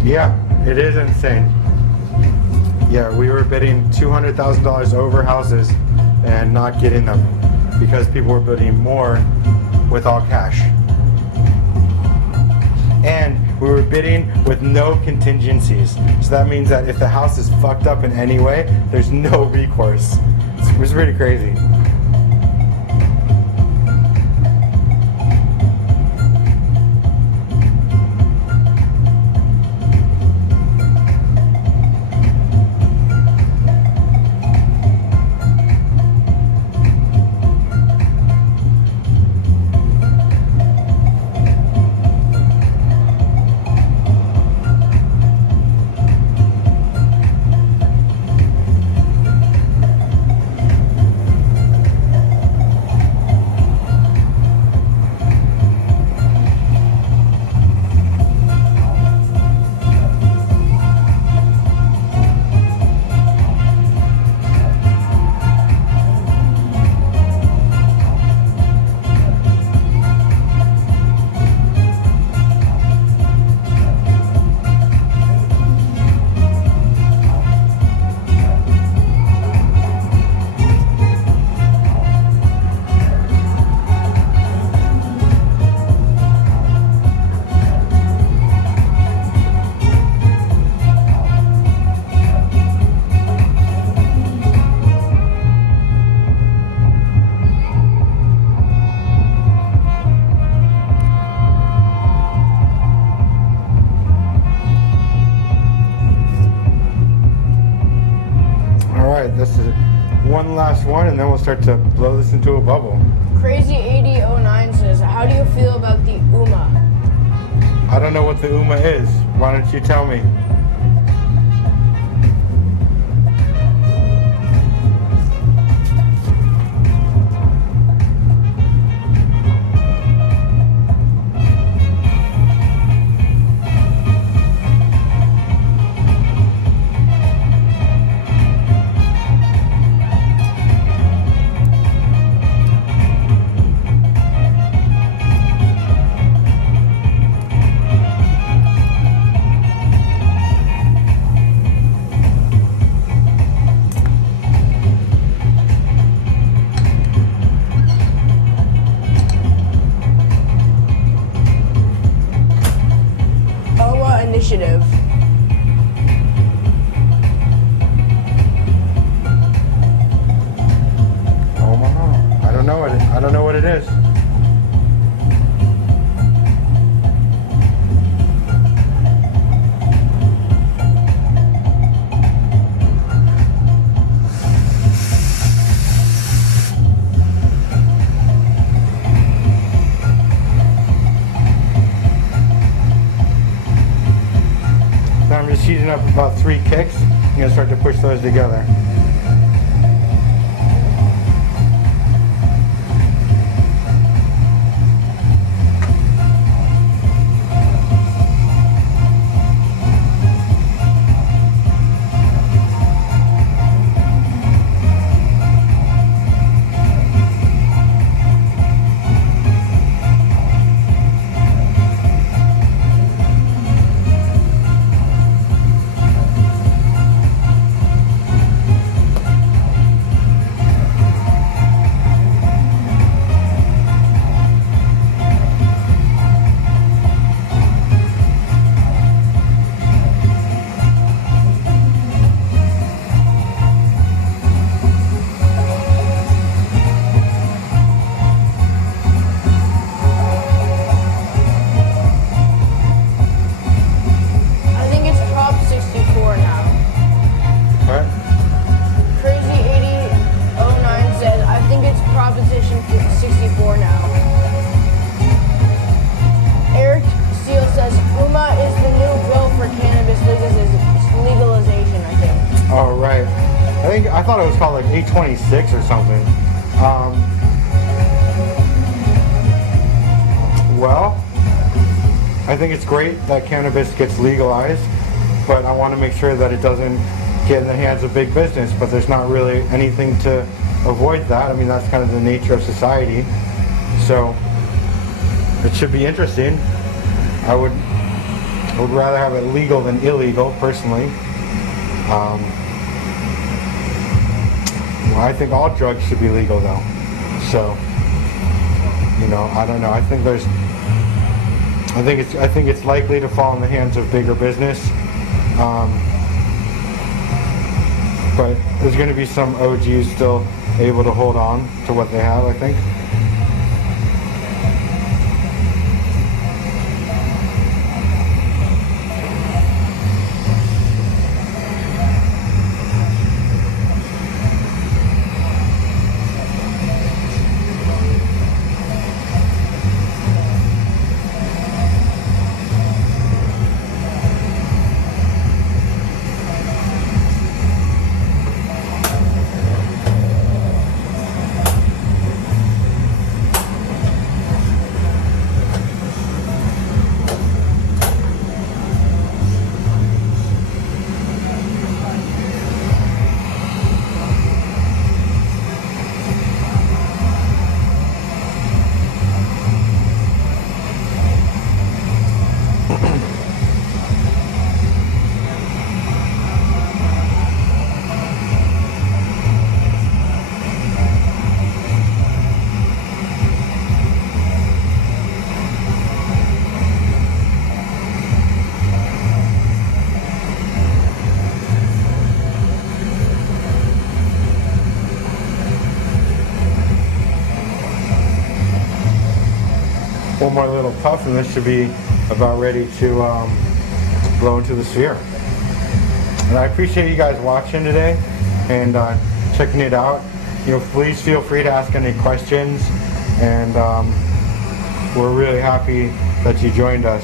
Yeah, it is insane. Yeah, we were bidding $200,000 over houses and not getting them because people were bidding more with all cash. And we were bidding with no contingencies. So that means that if the house is fucked up in any way, there's no recourse. It was pretty crazy. one, and then we'll start to blow this into a bubble. Crazy8009 says, how do you feel about the UMA? I don't know what the UMA is. Why don't you tell me? Initiative. Oh my God. I don't know what it is. I'm just heating up about 3 kicks. I'm gonna start to push those together. I thought it was called like 826 or something. Well, I think it's great that cannabis gets legalized, but I want to make sure that it doesn't get in the hands of big business, but there's not really anything to avoid that. I mean, that's kind of the nature of society. So it should be interesting. I would rather have it legal than illegal, personally. Well, I think all drugs should be legal, though. So, you know, I don't know. I think it's likely to fall in the hands of bigger business. But there's going to be some OGs still able to hold on to what they have, I think. One more little puff and this should be about ready to blow into the sphere. And I appreciate you guys watching today and checking it out. please feel free to ask any questions, and we're really happy that you joined us.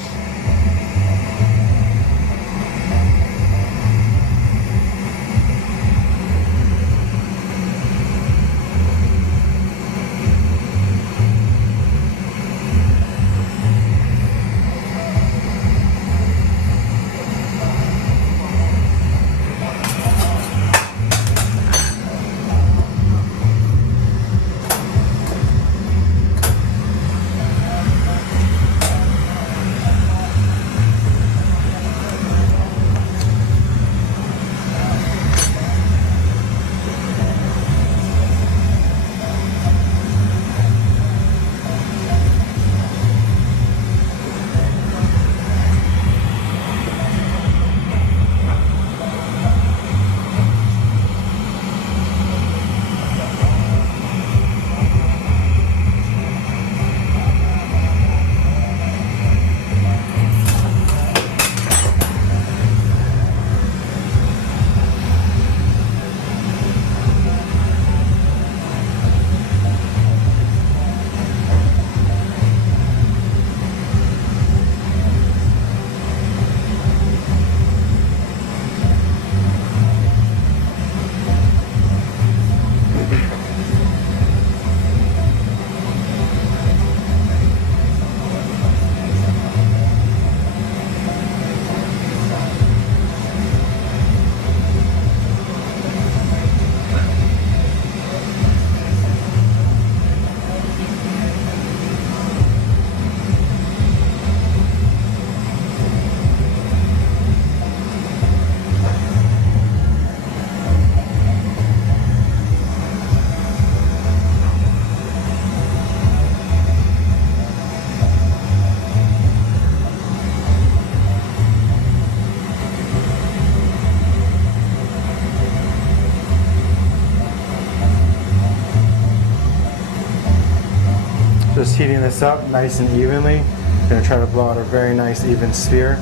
Just heating this up nice and evenly. Gonna try to blow out a very nice even sphere.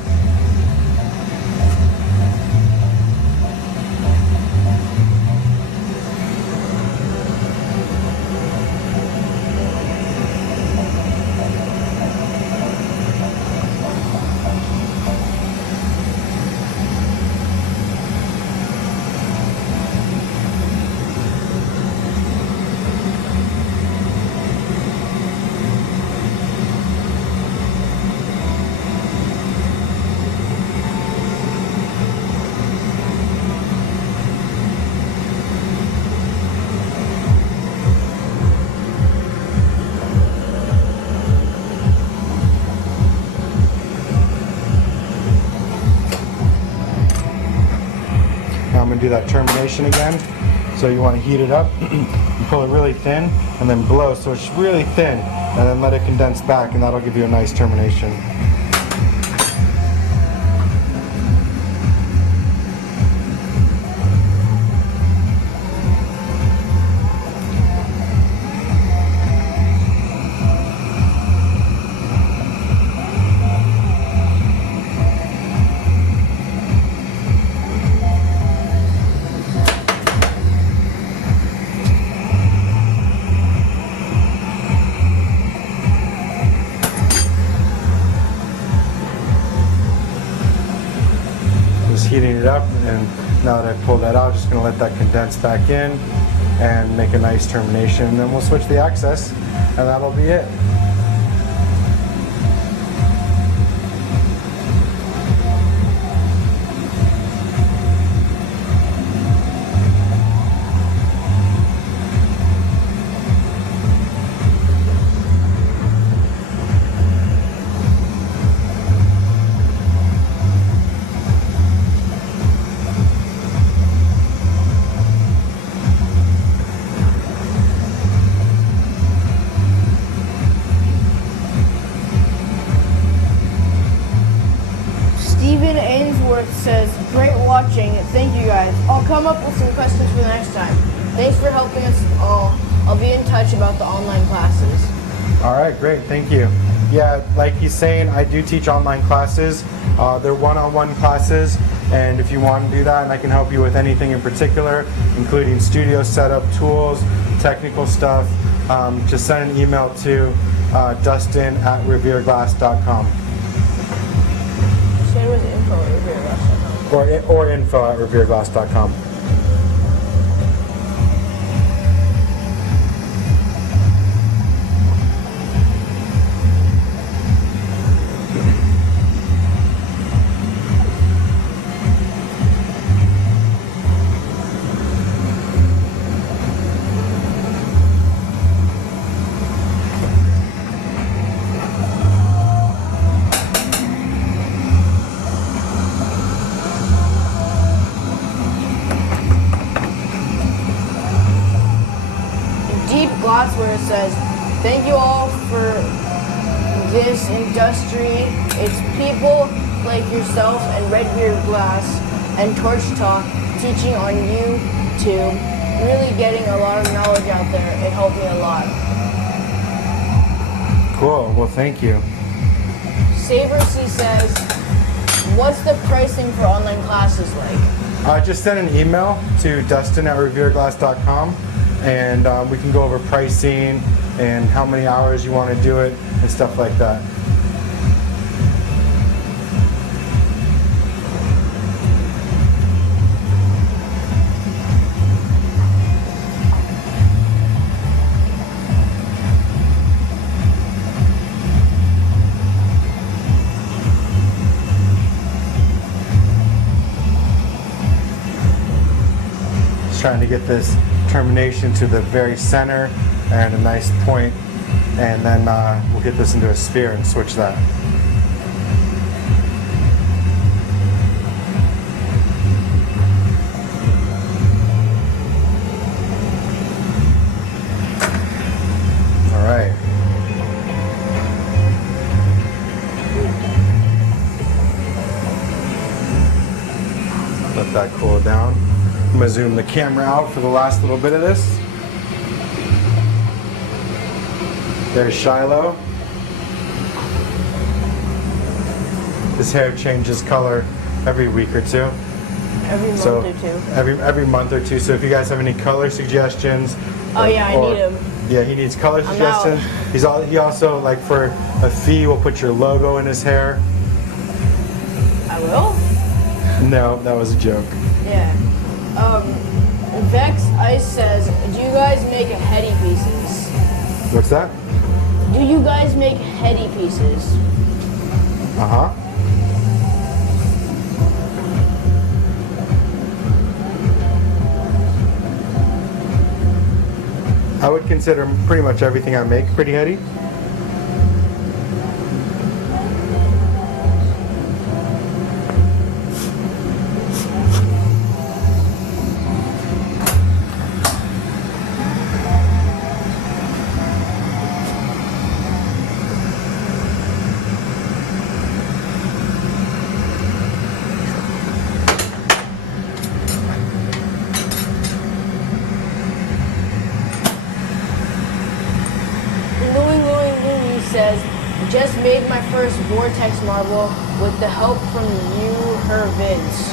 I'm going to do that termination again. So you want to heat it up, you pull it really thin, and then blow so it's really thin, and then let it condense back, and that'll give you a nice termination. Heating it up, and now that I pulled that out, just going to let that condense back in and make a nice termination, and then we'll switch the access, and that'll be it. Says, great watching. Thank you guys. I'll come up with some questions for the next time. Thanks for helping us all. I'll be in touch about the online classes. All right, great. Thank you. Yeah, like he's saying, I do teach online classes. They're one-on-one classes, and if you want to do that, and I can help you with anything in particular, including studio setup, tools, technical stuff, just send an email to dustin@revereglass.com Same with info@revereglass.com. or info@revereglass.com. Deep Glassware says, thank you all for this industry. It's people like yourself and Redbeard Glass and Torch Talk teaching on YouTube, really getting a lot of knowledge out there. It helped me a lot. Cool. Well, thank you. Sabercy says, what's the pricing for online classes like? Just send an email to dustin@revereglass.com and we can go over pricing and how many hours you want to do it and stuff like that. Just trying to get this termination to the very center and a nice point, and then we'll get this into a sphere and switch that. All right. Let that cool down. I'm gonna zoom the camera out for the last little bit of this. There's Shiloh. His hair changes color every week or two. Every month or two. Every month or two. So if you guys have any color suggestions. Oh yeah, I need him. Yeah, he needs color I'm suggestions. He also, like, for a fee, will put your logo in his hair. I will? No, that was a joke. Yeah. Vex Ice says, do you guys make heady pieces? What's that? Do you guys make heady pieces? Uh-huh. I would consider pretty much everything I make pretty heady. Says, just made my first vortex marble with the help from you, her vids.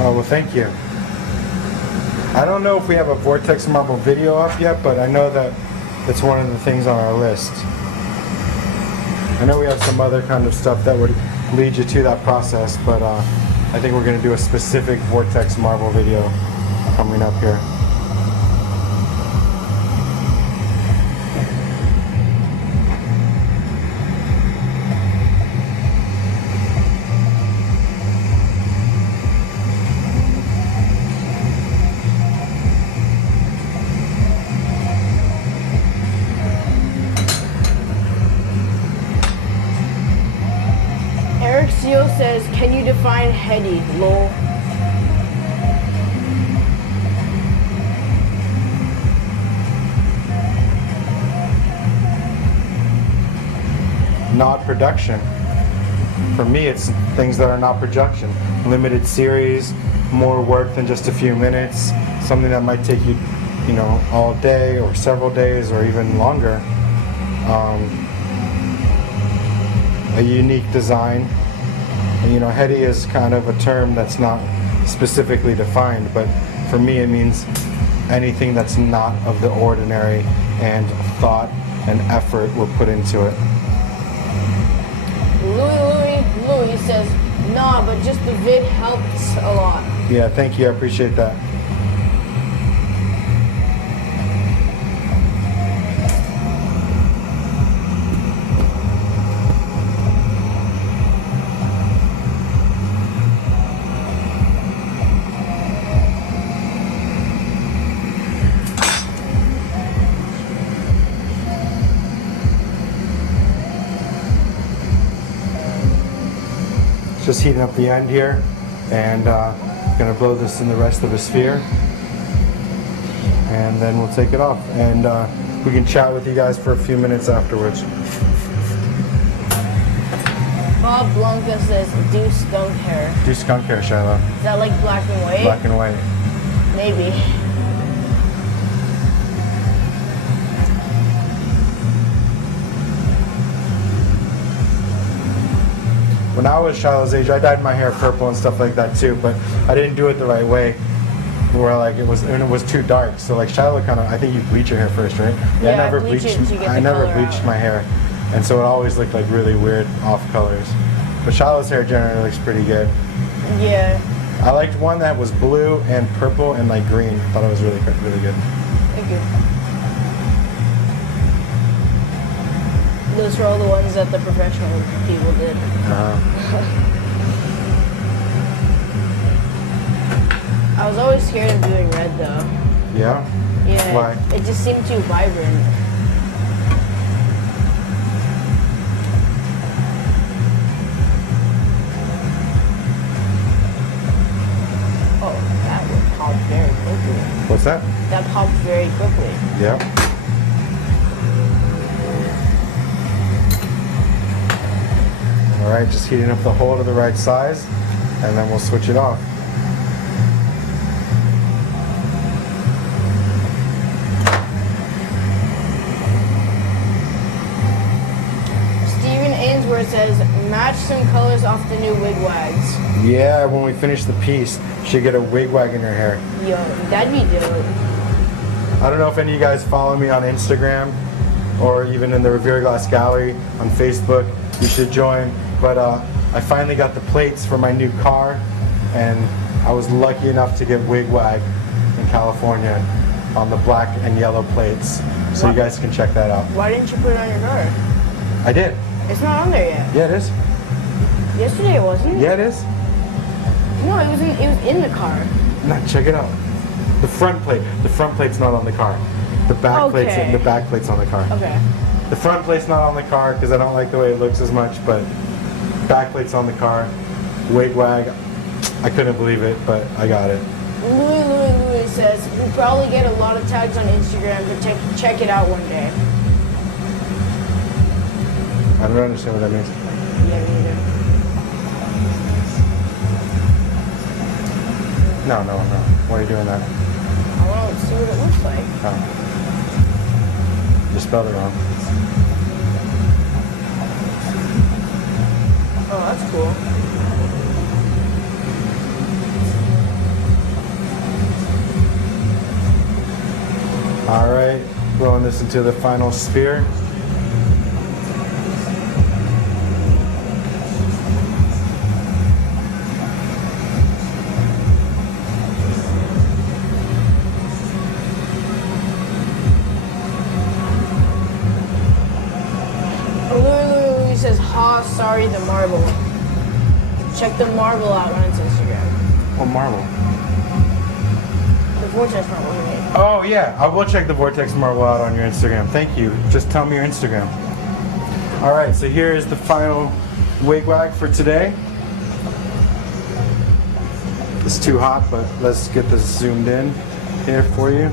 Oh, well, thank you. I don't know if we have a vortex marble video up yet, but I know that it's one of the things on our list. I know we have some other kind of stuff that would lead you to that process, but I think we're going to do a specific vortex marble video coming up here. Eric Seal says, can you define heady, lol? Not production. For me, it's things that are not production. Limited series, more work than just a few minutes, something that might take you, all day or several days or even longer. A unique design. Heady is kind of a term that's not specifically defined, but for me it means anything that's not of the ordinary, and thought and effort were put into it. Louis says, nah, but just the vid helps a lot. Yeah, thank you. I appreciate that. Just heating up the end here, and gonna blow this in the rest of the sphere, and then we'll take it off, and we can chat with you guys for a few minutes afterwards. Bob Blanca says, do skunk hair. Do skunk hair, Shiloh. Is that like black and white? Black and white. Maybe. When I was Shiloh's age, I dyed my hair purple and stuff like that too, but I didn't do it the right way. Where like it was too dark. So like Shiloh kind of, I think you bleach your hair first, right? Yeah, I never bleached my hair, and so it always looked like really weird off colors. But Shiloh's hair generally looks pretty good. Yeah. I liked one that was blue and purple and like green. Thought it was really good. Thank you. Those were all the ones that the professional people did. I was always scared of doing red though. Yeah? Yeah. Why? It just seemed too vibrant. Oh, that would pop very quickly. What's that? That popped very quickly. Yeah. Alright, just heating up the hole to the right size, and then we'll switch it off. Steven Ainsworth says, match some colors off the new Wigwags. Yeah, when we finish the piece, she'll get a wigwag in her hair. Yo, that'd be dope. I don't know if any of you guys follow me on Instagram or even in the Revere Glass Gallery on Facebook. You should join. But I finally got the plates for my new car, and I was lucky enough to get Wigwag in California on the black and yellow plates. So you guys can check that out. Why didn't you put it on your car? I did. It's not on there yet. Yeah, it is. Yesterday it wasn't. Yeah, it is. No, it was in the car. No, check it out. The front plate. The front plate's not on the car. The back Okay. plate's on the car. Okay. The front plate's not on the car because I don't like the way it looks as much, but back plate's on the car. Wigwag, I couldn't believe it, but I got it. Louis says, we'll probably get a lot of tags on Instagram, but check it out one day. I don't understand what that means. Yeah, me either. No. Why are you doing that? I want to see what it looks like. Oh. You spelled it wrong. Oh, that's cool. All right, blowing this into the final sphere. Louis says, ha, sorry, the marble. Check the marble out on its Instagram. What marble? The vortex marble we made. Oh yeah, I will check the Vortex Marble out on your Instagram. Thank you. Just tell me your Instagram. All right, so here is the final wigwag for today. It's too hot, but let's get this zoomed in here for you.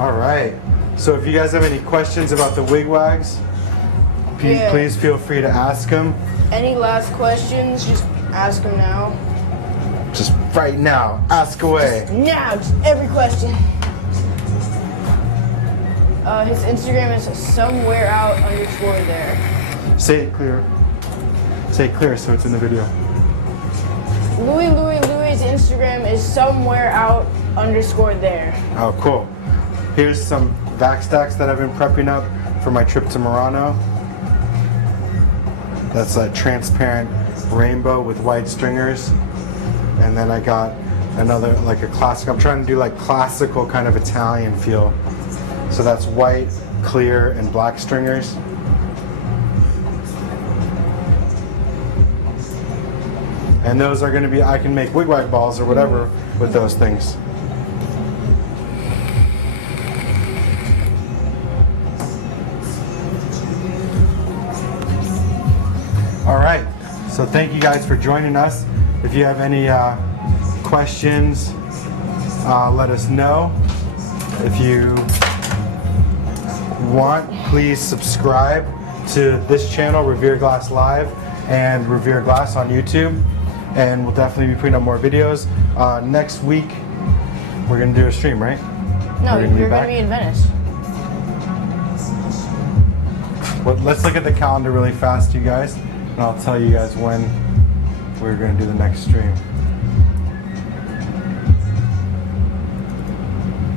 All right. So if you guys have any questions about the Wigwags, Yeah. please feel free to ask them. Any last questions? Just ask them now. Just right now, ask away. Now, just every question. His Instagram is somewhere out _ there. Say it clear. Say it clear so it's in the video. Louis' Instagram is somewhere out _ there. Oh, cool. Here's some vac stacks that I've been prepping up for my trip to Murano. That's a transparent rainbow with white stringers. And then I got another, like a classic. I'm trying to do like classical kind of Italian feel. So that's white, clear, and black stringers. And those are going to be, I can make wigwag balls or whatever with those things. All right, so thank you guys for joining us. If you have any questions, let us know. If you want, please subscribe to this channel, Revere Glass Live, and Revere Glass on YouTube. And we'll definitely be putting up more videos. Next week, we're going to do a stream, right? No, We're you're going to be in Venice. Well, let's look at the calendar really fast, you guys, and I'll tell you guys when we're going to do the next stream.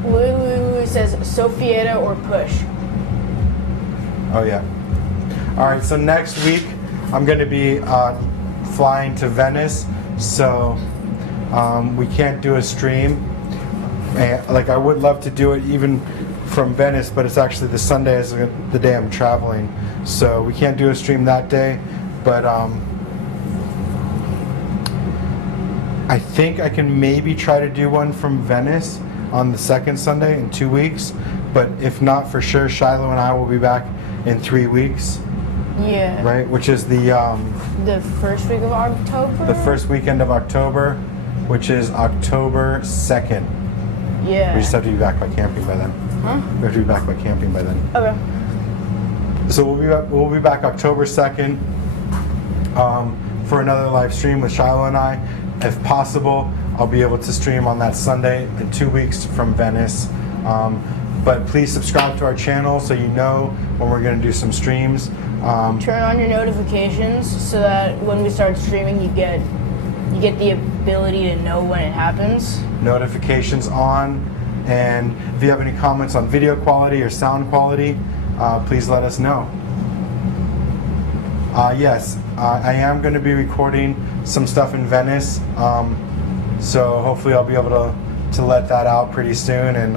Louis says Sofia or push. Oh, yeah. All right, so next week, I'm going to be flying to Venice, so we can't do a stream. And, like, I would love to do it even from Venice, but it's actually the Sunday is the day I'm traveling, so we can't do a stream that day. But I think I can maybe try to do one from Venice on the second Sunday in 2 weeks. But if not, for sure, Shiloh and I will be back in 3 weeks. Yeah. Right, which is the first week of October? the first weekend of October, which is October 2nd. Yeah. We just have to be back by camping by then. Huh? We have to be back by camping by then. Okay. So we'll be back October 2nd for another live stream with Shiloh and I. If possible, I'll be able to stream on that Sunday in 2 weeks from Venice. But please subscribe to our channel so you know when we're going to do some streams. Turn on your notifications so that when we start streaming, you get the ability to know when it happens. Notifications on, and if you have any comments on video quality or sound quality, please let us know. Yes, I am going to be recording some stuff in Venice, so hopefully I'll be able to let that out pretty soon, and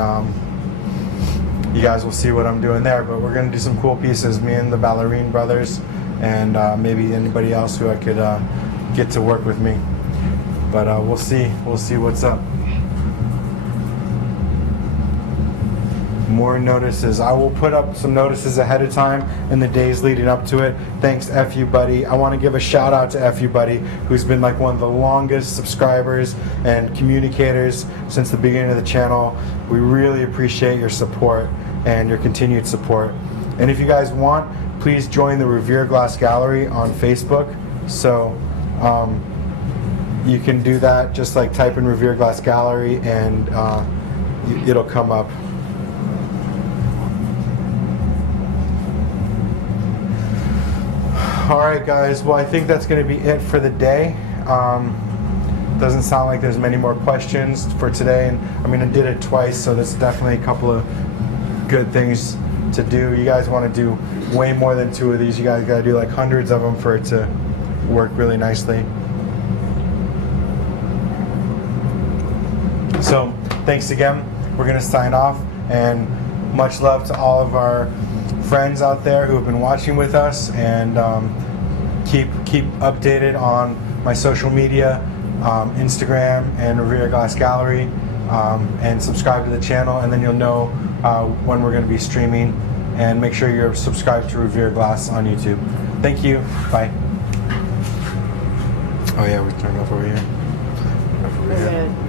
you guys will see what I'm doing there. But we're going to do some cool pieces, me and the Ballerine brothers, and maybe anybody else who I could get to work with me. But we'll see what's up. More notices. I will put up some notices ahead of time in the days leading up to it. Thanks, FU Buddy. I want to give a shout out to FU Buddy, who's been like one of the longest subscribers and communicators since the beginning of the channel. We really appreciate your support and your continued support. And if you guys want, please join the Revere Glass Gallery on Facebook. So you can do that. Just like type in Revere Glass Gallery and it'll come up. All right, guys. Well, I think that's going to be it for the day. Doesn't sound like there's many more questions for today. And I mean, I did it twice, so that's definitely a couple of good things to do. You guys want to do way more than 2 of these. You guys got to do like hundreds of them for it to work really nicely. So thanks again. We're going to sign off, and much love to all of our friends out there who have been watching with us, and keep updated on my social media, Instagram and Revere Glass Gallery, and subscribe to the channel, and then you'll know when we're going to be streaming, and make sure you're subscribed to Revere Glass on YouTube. Thank you. Bye. Oh yeah, we turned off over here. Over here.